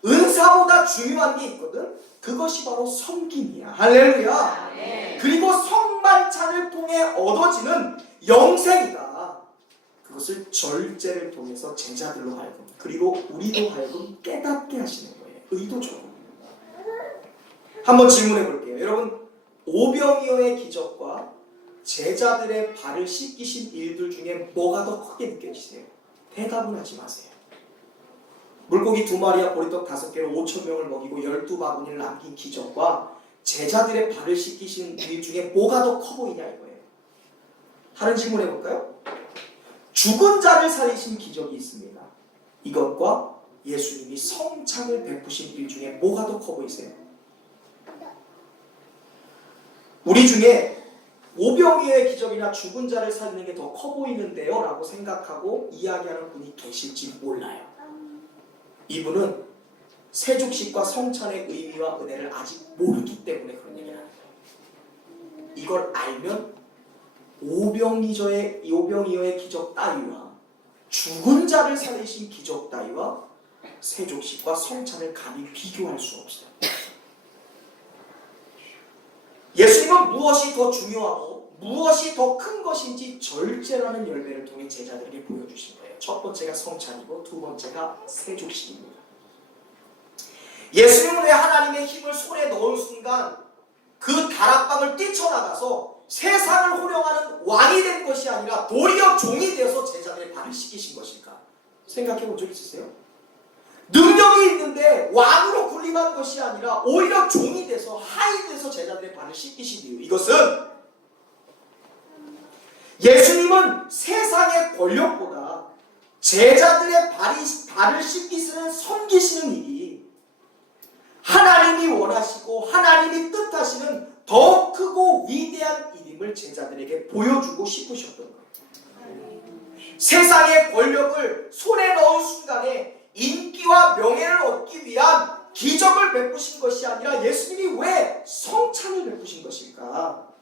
은사보다 중요한 게 있거든. 그것이 바로 섬김이야. 할렐루야. 그리고 성만찬을 통해 얻어지는 영생이다. 그것을 절제를 통해서 제자들로 하여금, 그리고 우리도 하여금 깨닫게 하시는 거예요. 의도적으로. 한번 질문해 볼게요. 여러분, 오병이어의 기적과 제자들의 발을 씻기신 일들 중에 뭐가 더 크게 느껴지세요? 대답은 하지 마세요. 물고기 2마리와 보리떡 5개로 5,000명을 먹이고 12바구니를 남긴 기적과 제자들의 발을 씻기신 일 중에 뭐가 더 커 보이냐 이거예요. 다른 질문 해볼까요? 죽은 자를 살리신 기적이 있습니다. 이것과 예수님이 성찬을 베푸신 일 중에 뭐가 더 커 보이세요? 우리 중에 오병이어의 기적이나 죽은 자를 살리는 게 더 커 보이는데요 라고 생각하고 이야기하는 분이 계실지 몰라요. 이분은 세족식과 성찬의 의미와 은혜를 아직 모르기 때문에 그런 얘기를 하는 거예요. 이걸 알면 오병이어의 기적 따위와 죽은 자를 살리신 기적 따위와 세족식과 성찬을 감히 비교할 수 없어요. 예수님은 무엇이 더 중요하고 무엇이 더 큰 것인지 절제라는 열매를 통해 제자들에게 보여주신 거예요. 첫 번째가 성찬이고 두 번째가 세족식입니다. 예수님은 왜 하나님의 힘을 손에 넣은 순간 그 다락방을 뛰쳐나가서 세상을 호령하는 왕이 된 것이 아니라 도리어 종이 되어서 제자들의 발을 씻기신 것일까? 생각해 본 적 있으세요? 능력이 있는데 왕으로 군림한 것이 아니라 오히려 종이 돼서 하인이 돼서 제자들의 발을 씻기신 이유, 이것은 예수님은 세상의 권력보다 제자들의 발을 씻기시는 섬기시는 일이 하나님이 원하시고 하나님이 뜻하시는 더 크고 위대한 일임을 제자들에게 보여주고 싶으셨던 거예요. 세상의 권력을 손에 넣은 순간에 인기와 명예를 얻기 위한 기적을 베푸신 것이 아니라 예수님이 왜 성찬을 베푸신 것일까?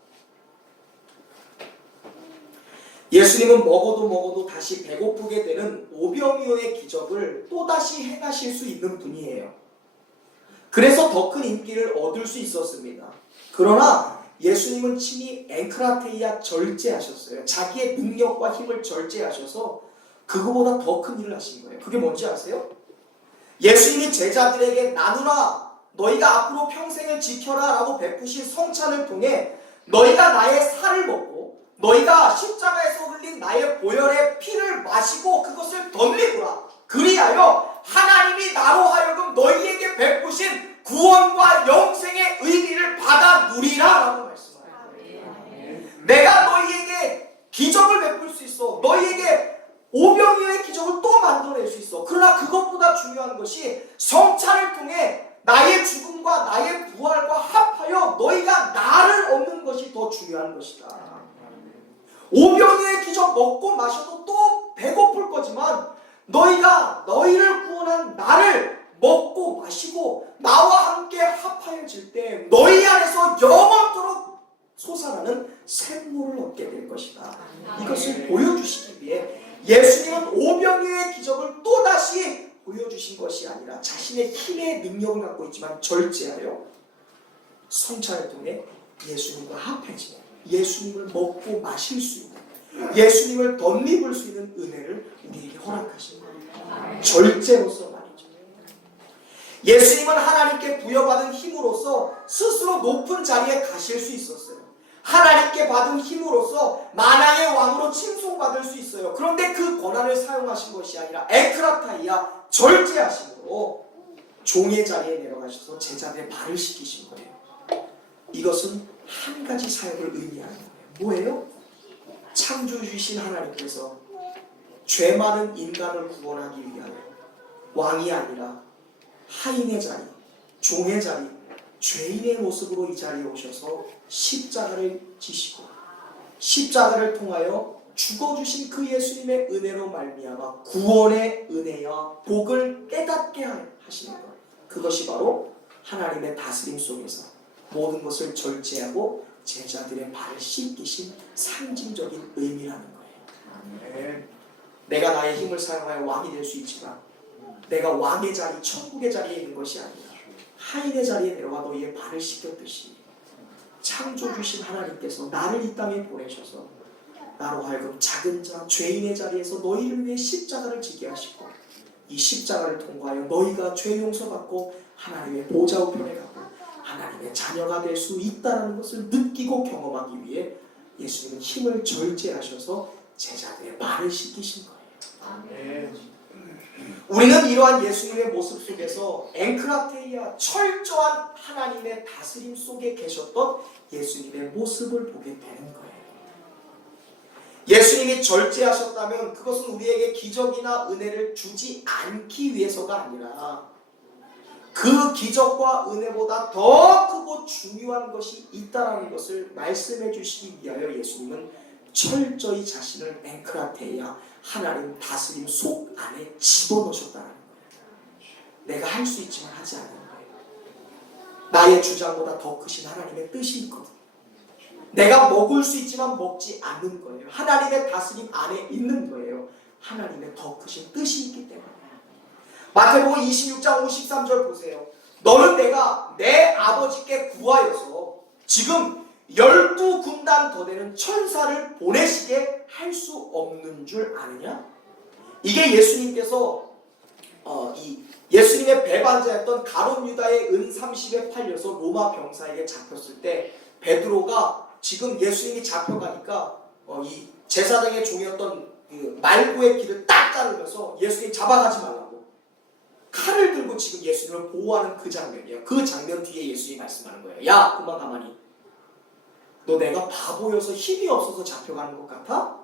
예수님은 먹어도 다시 배고프게 되는 오병이어의 기적을 또다시 행하실 수 있는 분이에요. 그래서 더 큰 인기를 얻을 수 있었습니다. 그러나 예수님은 친히 엔크라테이아 절제하셨어요. 자기의 능력과 힘을 절제하셔서 그거보다 더 큰 일을 하신 거예요. 그게 뭔지 아세요? 예수님이 제자들에게 나누라, 너희가 앞으로 평생을 지켜라 라고 베푸신 성찬을 통해 너희가 나의 살을 먹고 너희가 십자가에서 흘린 나의 보혈의 피를 마시고 그것을 덧내구라. 그리하여 하나님이 나로 하여금 너희에게 베푸신 구원과 영생의 의미를 받아 누리라 라고 말씀하는 거예요. 내가 너희에게 기적을 베풀 수 있어. 너희에게 오병이어의 기적을 또 만들어낼 수 있어. 그러나 그것보다 중요한 것이 성찬을 통해 나의 죽음과 나의 부활과 합하여 너희가 나를 얻는 것이 더 중요한 것이다. 오병이어의 기적 먹고 마셔도 또 배고플 거지만 너희가 너희를 구원한 나를 먹고 마시고 나와 함께 합하여질 때 너희 안에서 영원토록 솟아나는 샘물을 얻게 될 것이다. 이것을 보여주시기 위해 예수님은 오병이어의 기적을 또다시 보여주신 것이 아니라 자신의 힘의 능력을 갖고 있지만 절제하여 성찬을 통해 예수님과 합해지며 예수님을 먹고 마실 수 있는, 예수님을 덧입을 수 있는 은혜를 우리에게 허락하신 거예요. 절제로서 말이죠. 예수님은 하나님께 부여받은 힘으로써 스스로 높은 자리에 가실 수 있었어요. 하나님께 받은 힘으로써 만왕의 왕으로 칭송받을 수 있어요. 그런데 그 권한을 사용하신 것이 아니라 에크라타이아 절제하심으로 종의 자리에 내려가셔서 제자들의 발을 씻기신 거예요. 이것은 한 가지 사역을 의미하는 거예요. 뭐예요? 창조주신 하나님께서 죄 많은 인간을 구원하기 위하여 왕이 아니라 하인의 자리, 종의 자리, 죄인의 모습으로 이 자리에 오셔서 십자가를 지시고 십자가를 통하여 죽어주신 그 예수님의 은혜로 말미암아 구원의 은혜와 복을 깨닫게 하시는 것, 그것이 바로 하나님의 다스림 속에서 모든 것을 절제하고 제자들의 발을 씻기신 상징적인 의미라는 거예요. 내가 나의 힘을 사용하여 왕이 될 수 있지만 내가 왕의 자리, 천국의 자리에 있는 것이 아니라 하인의 자리에 내려와 너희의 발을 씻겼듯이 창조주신 하나님께서 나를 이 땅에 보내셔서 나로 하여금 작은 자, 죄인의 자리에서 너희를 위해 십자가를 지게 하시고 이 십자가를 통과하여 너희가 죄 용서받고 하나님의 보좌 우편에 가고 하나님의 자녀가 될 수 있다는 것을 느끼고 경험하기 위해 예수님은 힘을 절제하셔서 제자들의 발을 씻기신 거예요. 우리는 이러한 예수님의 모습 속에서 앵크라테이아, 철저한 하나님의 다스림 속에 계셨던 예수님의 모습을 보게 되는 거예요. 예수님이 절제하셨다면 그것은 우리에게 기적이나 은혜를 주지 않기 위해서가 아니라 그 기적과 은혜보다 더 크고 중요한 것이 있다는 것을 말씀해 주시기 위하여 예수님은 철저히 자신을 앵크라테이아, 하나님 다스림 속 안에 집어넣으셨다는 거예요. 내가 할 수 있지만 하지 않는 거예요. 나의 주장보다 더 크신 하나님의 뜻이 있거든요. 내가 먹을 수 있지만 먹지 않는 거예요. 하나님의 다스림 안에 있는 거예요. 하나님의 더 크신 뜻이 있기 때문에. 마태복음 26장 53절 보세요. 너는 내가 내 아버지께 구하여서 지금 12군단 더 되는 천사를 보내시게 할 수 없는 줄 아느냐? 이게 예수님께서 예수님의 배반자였던 가룟 유다의 은 30에 팔려서 로마 병사에게 잡혔을 때 베드로가 지금 예수님이 잡혀가니까 이 제사장의 종이었던 그 말고의 길을 딱 자르면서 예수님 잡아가지 말라고 칼을 들고 지금 예수님을 보호하는 그 장면이에요. 그 장면 뒤에 예수님이 말씀하는 거예요. 야, 그만 가만히. 너 내가 바보여서 힘이 없어서 잡혀가는 것 같아?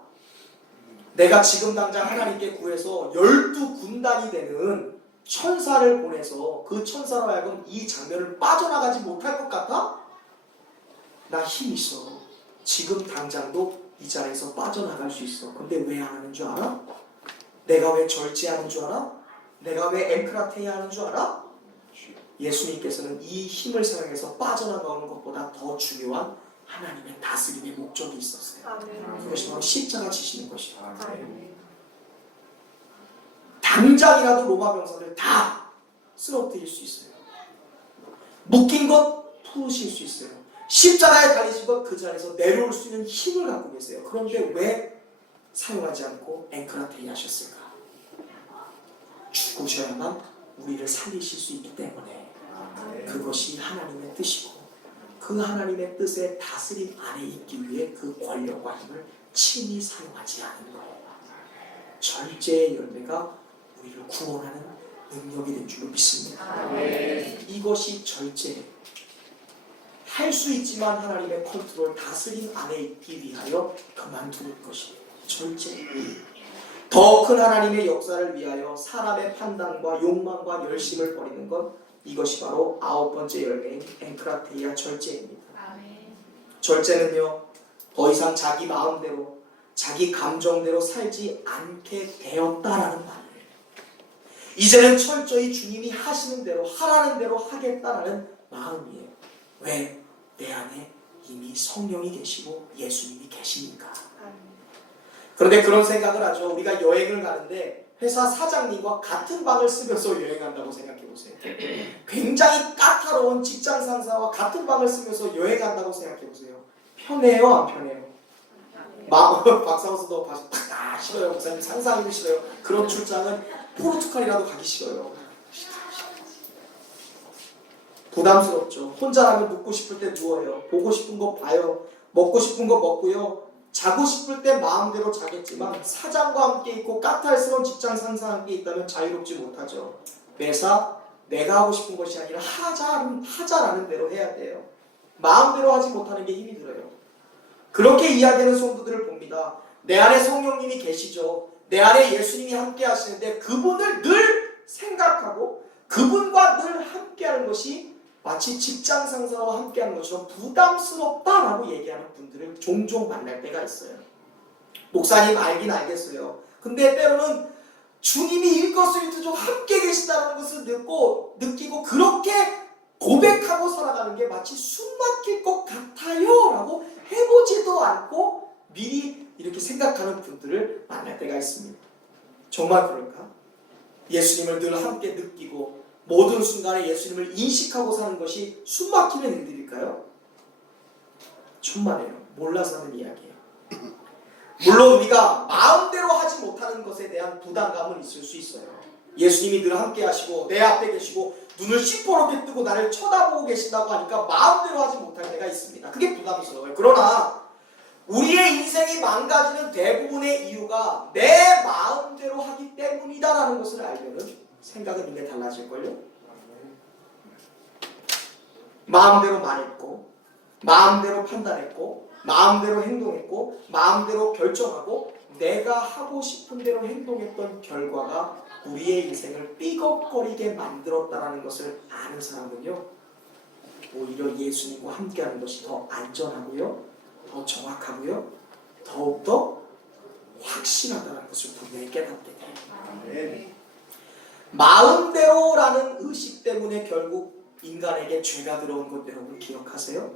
내가 지금 당장 하나님께 구해서 12군단이 되는 천사를 보내서 그 천사로 하여금 이 장면을 빠져나가지 못할 것 같아? 나 힘 있어. 지금 당장도 이 자리에서 빠져나갈 수 있어. 근데 왜 안 하는 줄 알아? 내가 왜 절제하는 줄 알아? 내가 왜 앵크라테이아 하는 줄 알아? 예수님께서는 이 힘을 사용해서 빠져나가는 것보다 더 중요한 하나님의 다스림의 목적이 있었어요. 그것이 바로 십자가 지시는 것이에요. 당장이라도 로마 병사들 다 쓰러뜨릴 수 있어요. 묶인 것 풀으실 수 있어요. 십자가에 달리신 것 그 자리에서 내려올 수 있는 힘을 갖고 계세요. 그런데 왜 사용하지 않고 앵크라테이아 하셨을까? 죽으셔야만 우리를 살리실 수 있기 때문에 그것이 하나님의 뜻이고 그 하나님의 뜻의 다스림 안에 있기 위해 그 권력과 힘을 친히 사용하지 않은 거예요. 절제의 열매가 우리를 구원하는 능력이 된 줄로 믿습니다. 이것이 절제예요. 할 수 있지만 하나님의 컨트롤, 다스림 안에 있기 위하여 그만두는 것이에요. 절제. 더 큰 하나님의 역사를 위하여 사람의 판단과 욕망과 열심을 버리는 것, 이것이 바로 9번째 열매인 엔크라테이아 절제입니다. 절제는요, 더 이상 자기 마음대로 자기 감정대로 살지 않게 되었다라는 말이에요. 이제는 철저히 주님이 하시는 대로 하라는 대로 하겠다라는 마음이에요. 왜? 내 안에 이미 성령이 계시고 예수님이 계시니까. 그런데 그런 생각을 하죠. 우리가 여행을 가는데 회사 사장님과 같은 방을 쓰면서 여행한다고 생각해 보세요. 굉장히 까다로운 직장 상사와 같은 방을 쓰면서 여행한다고 생각해 보세요. 편해요, 안 편해요? 박사로서도 딱 싫어요. 목사님 상상하기 싫어요. 그런 출장은 포르투갈이라도 가기 싫어요. 부담스럽죠. 혼자라면 눕고 싶을 때 누워요. 보고 싶은 거 봐요. 먹고 싶은 거 먹고요. 자고 싶을 때 마음대로 자겠지만 사장과 함께 있고 까탈스러운 직장 상사와 함께 있다면 자유롭지 못하죠. 매사 내가 하고 싶은 것이 아니라 하자라는 대로 해야 돼요. 마음대로 하지 못하는 게 힘이 들어요. 그렇게 이야기하는 성도들을 봅니다. 내 안에 성령님이 계시죠. 내 안에 예수님이 함께 하시는데 그분을 늘 생각하고 그분과 늘 함께하는 것이 마치 직장 상사와 함께하는 것처럼 부담스럽다라고 얘기하는 분들을 종종 만날 때가 있어요. 목사님 알긴 알겠어요. 근데 때로는 주님이 일거수일투족 함께 계시다는 것을 느끼고 그렇게 고백하고 살아가는 게 마치 숨 막힐 것 같아요 라고 해보지도 않고 미리 이렇게 생각하는 분들을 만날 때가 있습니다. 정말 그럴까? 예수님을 늘 함께 느끼고 모든 순간에 예수님을 인식하고 사는 것이 숨 막히는 일들일까요? 천만에요. 몰라서 하는 이야기예요. 물론 우리가 마음대로 하지 못하는 것에 대한 부담감은 있을 수 있어요. 예수님이 늘 함께 하시고 내 앞에 계시고 눈을 시퍼렇게 뜨고 나를 쳐다보고 계신다고 하니까 마음대로 하지 못할 때가 있습니다. 그게 부담스러워요. 그러나 우리의 인생이 망가지는 대부분의 이유가 내 마음대로 하기 때문이다라는 것을 알면은 생각은 이게 달라질걸요? 마음대로 말했고 마음대로 판단했고 마음대로 행동했고 마음대로 결정하고 내가 하고 싶은 대로 행동했던 결과가 우리의 인생을 삐걱거리게 만들었다는 것을 아는 사람은요, 오히려 예수님과 함께하는 것이 더 안전하고요, 더 정확하고요, 더욱더 확실하다는 것을 분명히 깨닫게 돼요. 마음대로라는 의식 때문에 결국 인간에게 죄가 들어온 것 여러분 기억하세요?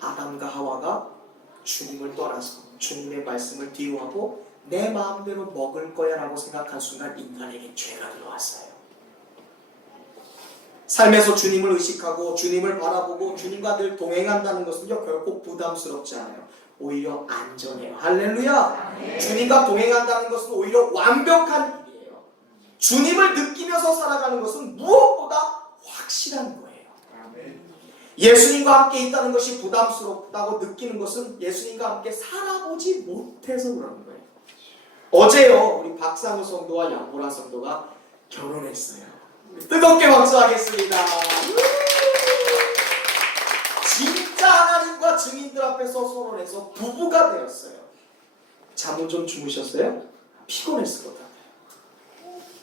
아담과 하와가 주님을 떠나서 주님의 말씀을 뒤로 하고 내 마음대로 먹을 거야 라고 생각한 순간 인간에게 죄가 들어왔어요. 삶에서 주님을 의식하고 주님을 바라보고 주님과 늘 동행한다는 것은요 결코 부담스럽지 않아요. 오히려 안전해요. 할렐루야. 네. 주님과 동행한다는 것은 오히려 완벽한 일이에요. 주님을 느끼면서 살아가는 것은 무엇보다 확실한 거예요. 예수님과 함께 있다는 것이 부담스럽다고 느끼는 것은 예수님과 함께 살아보지 못해서 그러는 거예요. 어제요 우리 박상우 성도와 양보라 성도가 결혼했어요. 뜨겁게 박수하겠습니다. 진짜 하나님과 증인들 앞에서 선언해서 부부가 되었어요. 잠은 좀 주무셨어요? 피곤했을 것 같아요.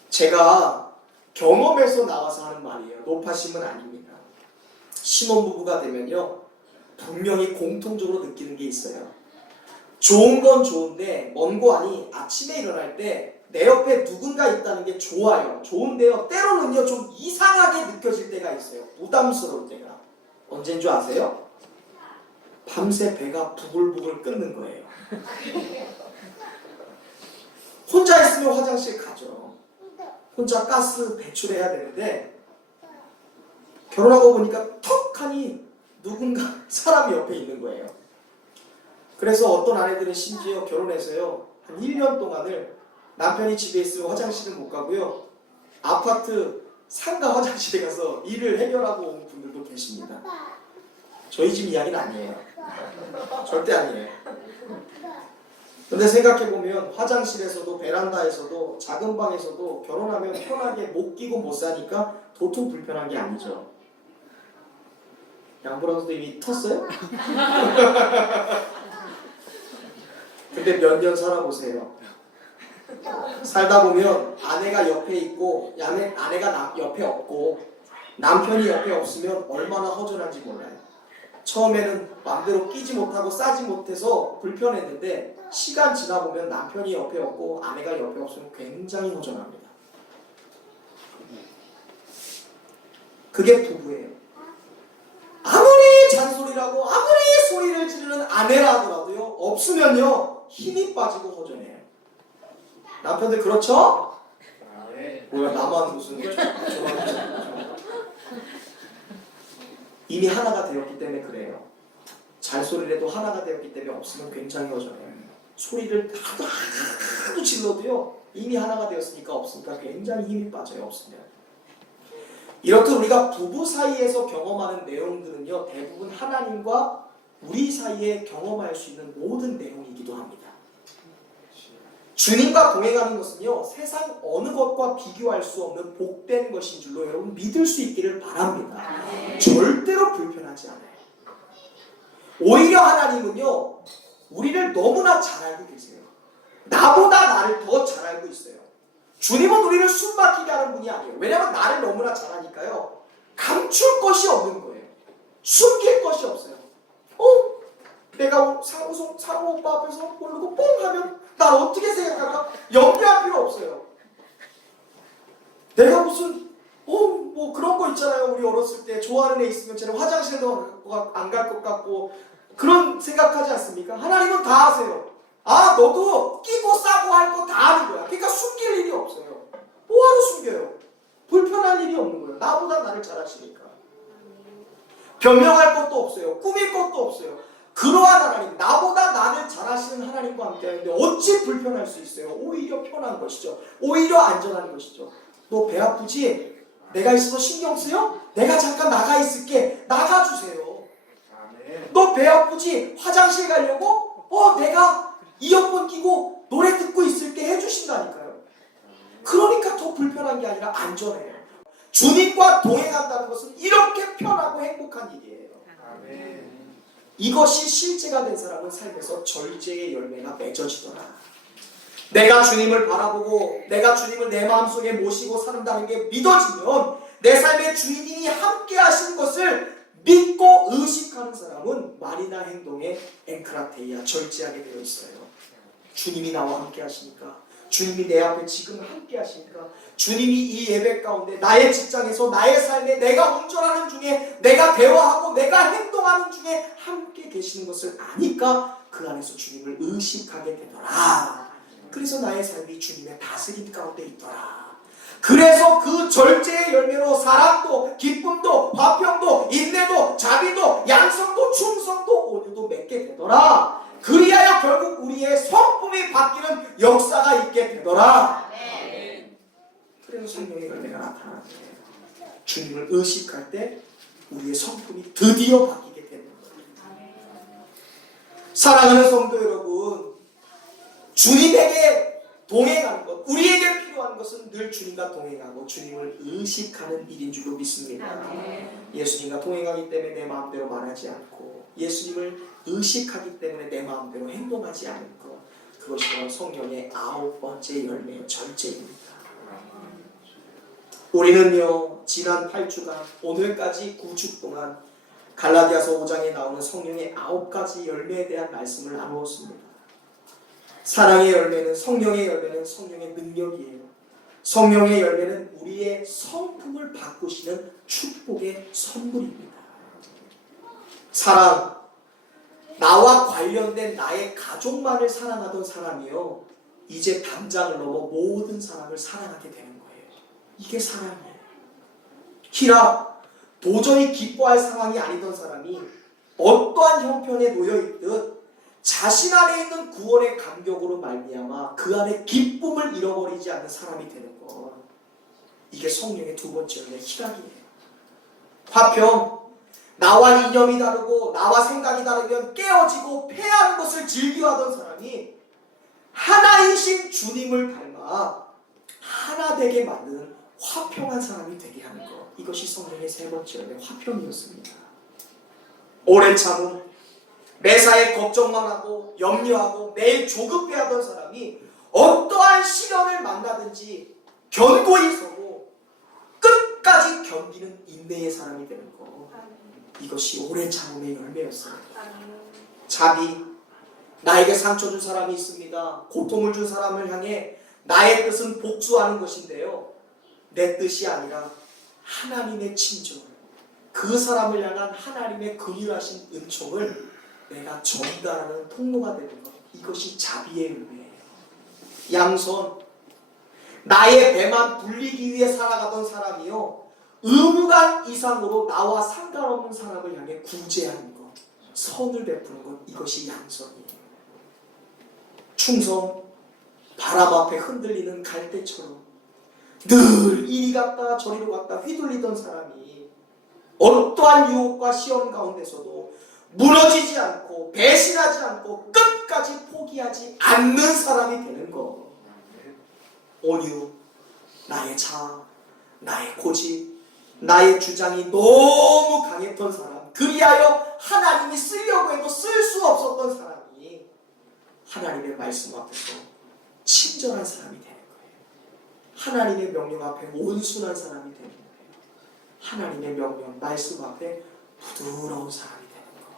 제가 경험에서 나와서 하는 말이에요. 높아심은 아닙니다. 신혼부부가 되면요 분명히 공통적으로 느끼는 게 있어요. 좋은 건 좋은데 먼 거 아니 아침에 일어날 때 내 옆에 누군가 있다는 게 좋아요. 좋은데요 때로는요 좀 이상하게 느껴질 때가 있어요. 부담스러울 때가. 언제인 줄 아세요? 밤새 배가 부글부글 끓는 거예요. 혼자 있으면 화장실 가죠. 혼자 가스 배출해야 되는데 결혼하고 보니까 턱하니 누군가 사람이 옆에 있는 거예요. 그래서 어떤 아내들은 심지어 결혼해서요 한 1년 동안을 남편이 집에 있으면 화장실은 못 가고요 아파트 상가 화장실에 가서 일을 해결하고 온 분들도 계십니다. 저희 집 이야기는 아니에요. 절대 아니에요. 근데 생각해보면 화장실에서도 베란다에서도 작은 방에서도 결혼하면 편하게 못 끼고 못 사니까 도통 불편한 게 아니죠. 양보라 선생님이 텄어요? 근데 몇 년 살아보세요. 살다 보면 아내가 옆에 있고 아내가 옆에 없고 남편이 옆에 없으면 얼마나 허전한지 몰라요. 처음에는 마음대로 끼지 못하고 싸지 못해서 불편했는데 시간 지나 보면 남편이 옆에 없고 아내가 옆에 없으면 굉장히 허전합니다. 그게 부부예요. 아무리 잔소리라고 아무리 소리를 지르는 아내라 하더라도요, 없으면요 힘이 빠지고 허전해요. 남편들 그렇죠? 뭐야 나만 무슨 이미 하나가 되었기 때문에 그래요. 잔소리라도 하나가 되었기 때문에 없으면 굉장히 허전해요. 소리를 하도 질러도요 이미 하나가 되었으니까 없으니까 굉장히 힘이 빠져요. 없으면. 이렇듯 우리가 부부 사이에서 경험하는 내용들은요 대부분 하나님과 우리 사이에 경험할 수 있는 모든 내용이기도 합니다. 주님과 동행하는 것은요 세상 어느 것과 비교할 수 없는 복된 것인 줄로 여러분 믿을 수 있기를 바랍니다. 절대로 불편하지 않아요. 오히려 하나님은요 우리를 너무나 잘 알고 계세요. 나보다 나를 더 잘 알고 있어요. 주님은 우리를 숨막히게 하는 분이 아니에요. 왜냐하면 나를 너무나 잘 아니까요 감출 것이 없는 거예요. 숨길 것이 없어요. 내가 상우 오빠 앞에서 모르고 뽕 하면 난 어떻게 생각할까? 연기할 필요 없어요. 내가 무슨 뭐 그런 거 있잖아요. 우리 어렸을 때 좋아하는 애 있으면 쟤는 화장실도 안 갈 것 같고 그런 생각하지 않습니까? 하나님은 다 아세요. 너도 끼고 싸고 할 거 다 아는 거야. 그러니까 숨길 일이 없어요. 뭐하러 숨겨요? 불편한 일이 없는 거예요. 나보다 나를 잘 아시니까. 변명할 것도 없어요. 꾸밀 것도 없어요. 그러한 하나님, 나보다 나를 잘 아시는 하나님과 함께 하는데 어찌 불편할 수 있어요? 오히려 편한 것이죠. 오히려 안전한 것이죠. 너 배 아프지? 내가 있어서 신경 쓰여? 내가 잠깐 나가 있을게. 나가주세요. 너 배 아프지? 화장실 가려고? 내가 이어폰 끼고 노래 듣고 있을게 해주신다니까요. 그러니까 더 불편한 게 아니라 안전해요. 주님과 동행한다는 것은 이렇게 편하고 행복한 일이에요. 이것이 실제가 된 사람은 삶에서 절제의 열매가 맺어지더라. 내가 주님을 바라보고 내가 주님을 내 마음속에 모시고 산다는 게 믿어지면 내 삶에 주님이 함께 하신 것을 믿고 의식하는 사람은 말이나 행동에 앵크라테이아 절제하게 되어 있어요. 주님이 나와 함께 하시니까, 주님이 내 앞에 지금 함께 하시니까, 주님이 이 예배 가운데 나의 직장에서 나의 삶에 내가 운전하는 중에 내가 대화하고 내가 행동하는 중에 함께 계시는 것을 아니까 그 안에서 주님을 의식하게 되더라. 그래서 나의 삶이 주님의 다스림 가운데 있더라. 그래서 그 절제의 열매로 사랑도 기쁨도 화평도 인내도 자비도 양성도 충성도 온유도 맺게 되더라. 그리하여 결국 우리의 성품이 바뀌는 역사가 있게 되더라. 그래서 성령의 열매가 나타나는 거예요. 주님을 의식할 때 우리의 성품이 드디어 바뀌게 되는 거예요. 사랑하는 성도 여러분, 주님에게 동행하는 것, 우리에게 필요한 것은 늘 주님과 동행하고 주님을 의식하는 일인 줄로 믿습니다. 예수님과 동행하기 때문에 내 마음대로 말하지 않고 예수님을 의식하기 때문에 내 마음대로 행동하지 않는 것, 그것이 바로 성령의 9번째 열매의 절제입니다. 우리는요 지난 8주간 오늘까지 9주 동안 갈라디아서 5장에 나오는 성령의 9가지 열매에 대한 말씀을 나누었습니다. 사랑의 열매는, 성령의 열매는 성령의 능력이에요. 성령의 열매는 우리의 성품을 바꾸시는 축복의 선물입니다. 사랑, 나와 관련된 나의 가족만을 사랑하던 사람이요 이제 담장을 넘어 모든 사람을 사랑하게 되는 거예요. 이게 사랑이에요. 히라, 도저히 기뻐할 상황이 아니던 사람이 어떠한 형편에 놓여있듯 자신 안에 있는 구원의 감격으로 말미암아 그 안에 기쁨을 잃어버리지 않는 사람이 되는 것, 이게 성령의 두 번째 열매 희락이에요. 화평, 나와 이념이 다르고 나와 생각이 다르면 깨어지고 패하는 것을 즐겨하던 사람이 하나이신 주님을 닮아 하나 되게 만드는 화평한 사람이 되게 하는 것, 이것이 성령의 세 번째 열매 화평이었습니다. 오래 참음, 매사에 걱정만 하고 염려하고 매일 조급해하던 사람이 어떠한 시련을 만나든지 견고히 서고 끝까지 견디는 인내의 사람이 되는 거. 이것이 오래 참음의 열매였어요. 자비, 나에게 상처 준 사람이 있습니다. 고통을 준 사람을 향해 나의 뜻은 복수하는 것인데요. 내 뜻이 아니라 하나님의 친절, 그 사람을 향한 하나님의 긍휼하신 은총을 내가 전달하는 통로가 되는 것. 이것이 자비의 의미예요. 양손, 나의 배만 불리기 위해 살아가던 사람이요, 의무감 이상으로 나와 상관없는 사람을 향해 구제하는 것, 선을 베푸는 것, 이것이 양손이에요. 충성, 바람 앞에 흔들리는 갈대처럼 늘 이리 갔다 저리로 갔다 휘둘리던 사람이 어떠한 유혹과 시험 가운데서도 무너지지 않고 배신하지 않고 끝까지 포기하지 않는 사람이 되는 것. 온유, 나의 자아, 나의 고집, 나의 주장이 너무 강했던 사람, 그리하여 하나님이 쓰려고 해도 쓸 수 없었던 사람이 하나님의 말씀 앞에서 친절한 사람이 되는 거예요. 하나님의 명령 앞에 온순한 사람이 되는 거예요. 하나님의 명령, 말씀 앞에 부드러운 사람이 되는 거.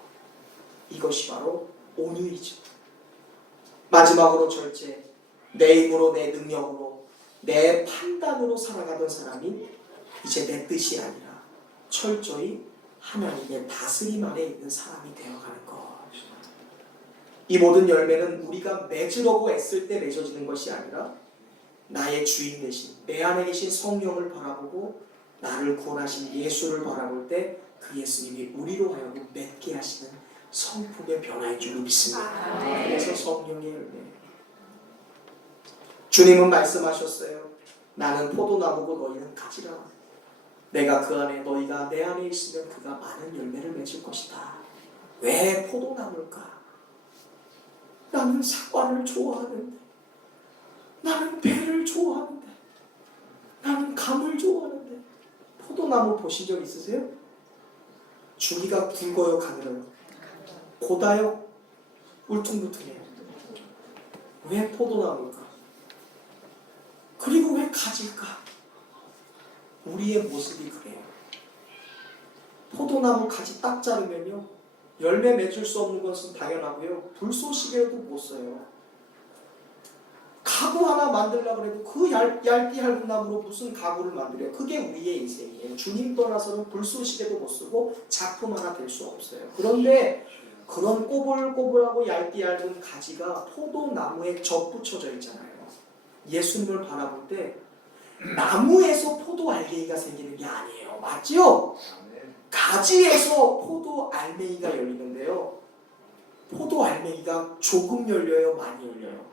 이것이 바로 온유이죠. 마지막으로 절제, 내 힘으로, 내 능력으로, 내 판단으로 살아가던 사람이 이제 내 뜻이 아니라 철저히 하나님의 다스림 아래 있는 사람이 되어가는 것. 이 모든 열매는 우리가 맺으려고 애쓸 때 맺어지는 것이 아니라 나의 주인 되신, 내 안에 계신 성령을 바라보고 나를 구원하신 예수를 바라볼 때 그 예수님이 우리로 하여금 맺게 하시는 성품의 변화인 줄 믿습니다. 그래서 성령의 열매. 주님은 말씀하셨어요. 나는 포도나무고 너희는 가지라. 내가 그 안에, 너희가 내 안에 있으면 그가 많은 열매를 맺을 것이다. 왜 포도나무일까? 나는 사과를 좋아하는데, 나는 배를 좋아하는데, 나는 감을 좋아하는데. 포도나무 보신 적 있으세요? 줄기가 굵어요, 가늘어요? 고다요? 울퉁불퉁해요. 왜 포도나무일까? 그리고 왜 가지일까? 우리의 모습이 그래요. 포도나무 가지 딱 자르면요, 열매 맺을 수 없는 것은 당연하고요, 불쏘시개도 못 써요. 가구 하나 만들려고 해도 그 얇디 얇은 나무로 무슨 가구를 만들어요? 그게 우리의 인생이에요. 주님 떠나서는 불쏘시개도 못 쓰고 작품 하나 될 수 없어요. 그런데 그런 꼬불꼬불하고 얇디 얇은 가지가 포도나무에 접붙여져 있잖아요. 예수님을 바라볼 때 나무에서 포도 알갱이가 생기는 게 아니에요. 맞죠? 가지에서 포도 알맹이가 열리는데요. 포도 알맹이가 조금 열려요? 많이 열려요?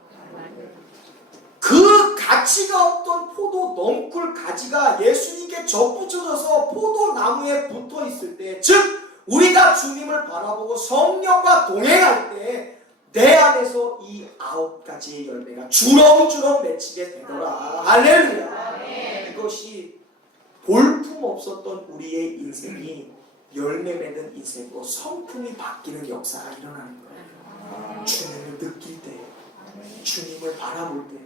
그 가치가 없던 포도 넝쿨 가지가 예수님께 접붙여져서 포도나무에 붙어 있을 때, 즉 우리가 주님을 바라보고 성령과 동행할 때 내 안에서 이 9가지의 열매가 주렁주렁 맺히게 되더라. 할렐루야. 이것이 볼품 없었던 우리의 인생이 열매 맺는 인생으로 성품이 바뀌는 역사가 일어나는 거예요. 주님을 느낄 때, 주님을 바라볼 때,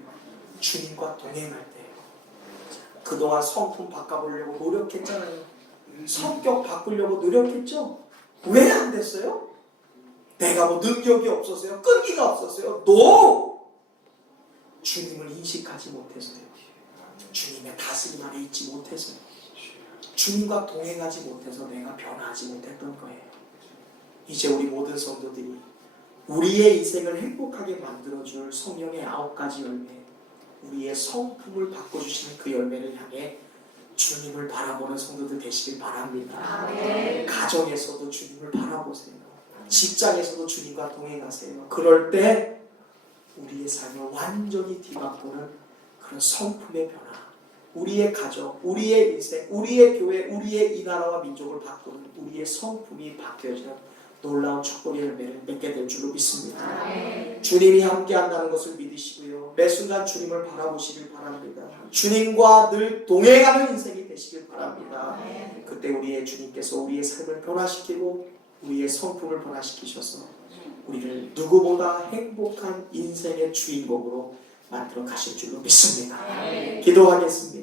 주님과 동행할 때. 그동안 성품 바꿔보려고 노력했잖아요. 성격 바꾸려고 노력했죠? 왜 안 됐어요? 내가 뭐 능력이 없었어요? 끈기가 없었어요? No! 주님을 인식하지 못해서요. 주님의 다스림 안에 있지 못해서요. 주님과 동행하지 못해서 내가 변하지 못했던 거예요. 이제 우리 모든 성도들이 우리의 인생을 행복하게 만들어줄 성령의 9가지 열매, 우리의 성품을 바꿔주시는 그 열매를 향해 주님을 바라보는 성도들 되시길 바랍니다. 아멘. 가정에서도 주님을 바라보세요. 직장에서도 주님과 동행하세요. 그럴 때 우리의 삶을 완전히 뒤바꾸는 그런 성품의 변화, 우리의 가정, 우리의 인생, 우리의 교회, 우리의 이 나라와 민족을 바꾸는 우리의 성품이 바뀌어지는 놀라운 축복의 열매를 맺게 될 줄로 믿습니다. 아멘. 주님이 함께한다는 것을 믿으시고요, 매 순간 주님을 바라보시길 바랍니다. 주님과 늘 동행하는 인생이 되시길 바랍니다. 아멘. 그때 우리의 주님께서 우리의 삶을 변화시키고 우리의 성품을 변화시키셔서 우리를 누구보다 행복한 인생의 주인공으로 만들어 가실 줄로 믿습니다. 아멘. 기도하겠습니다.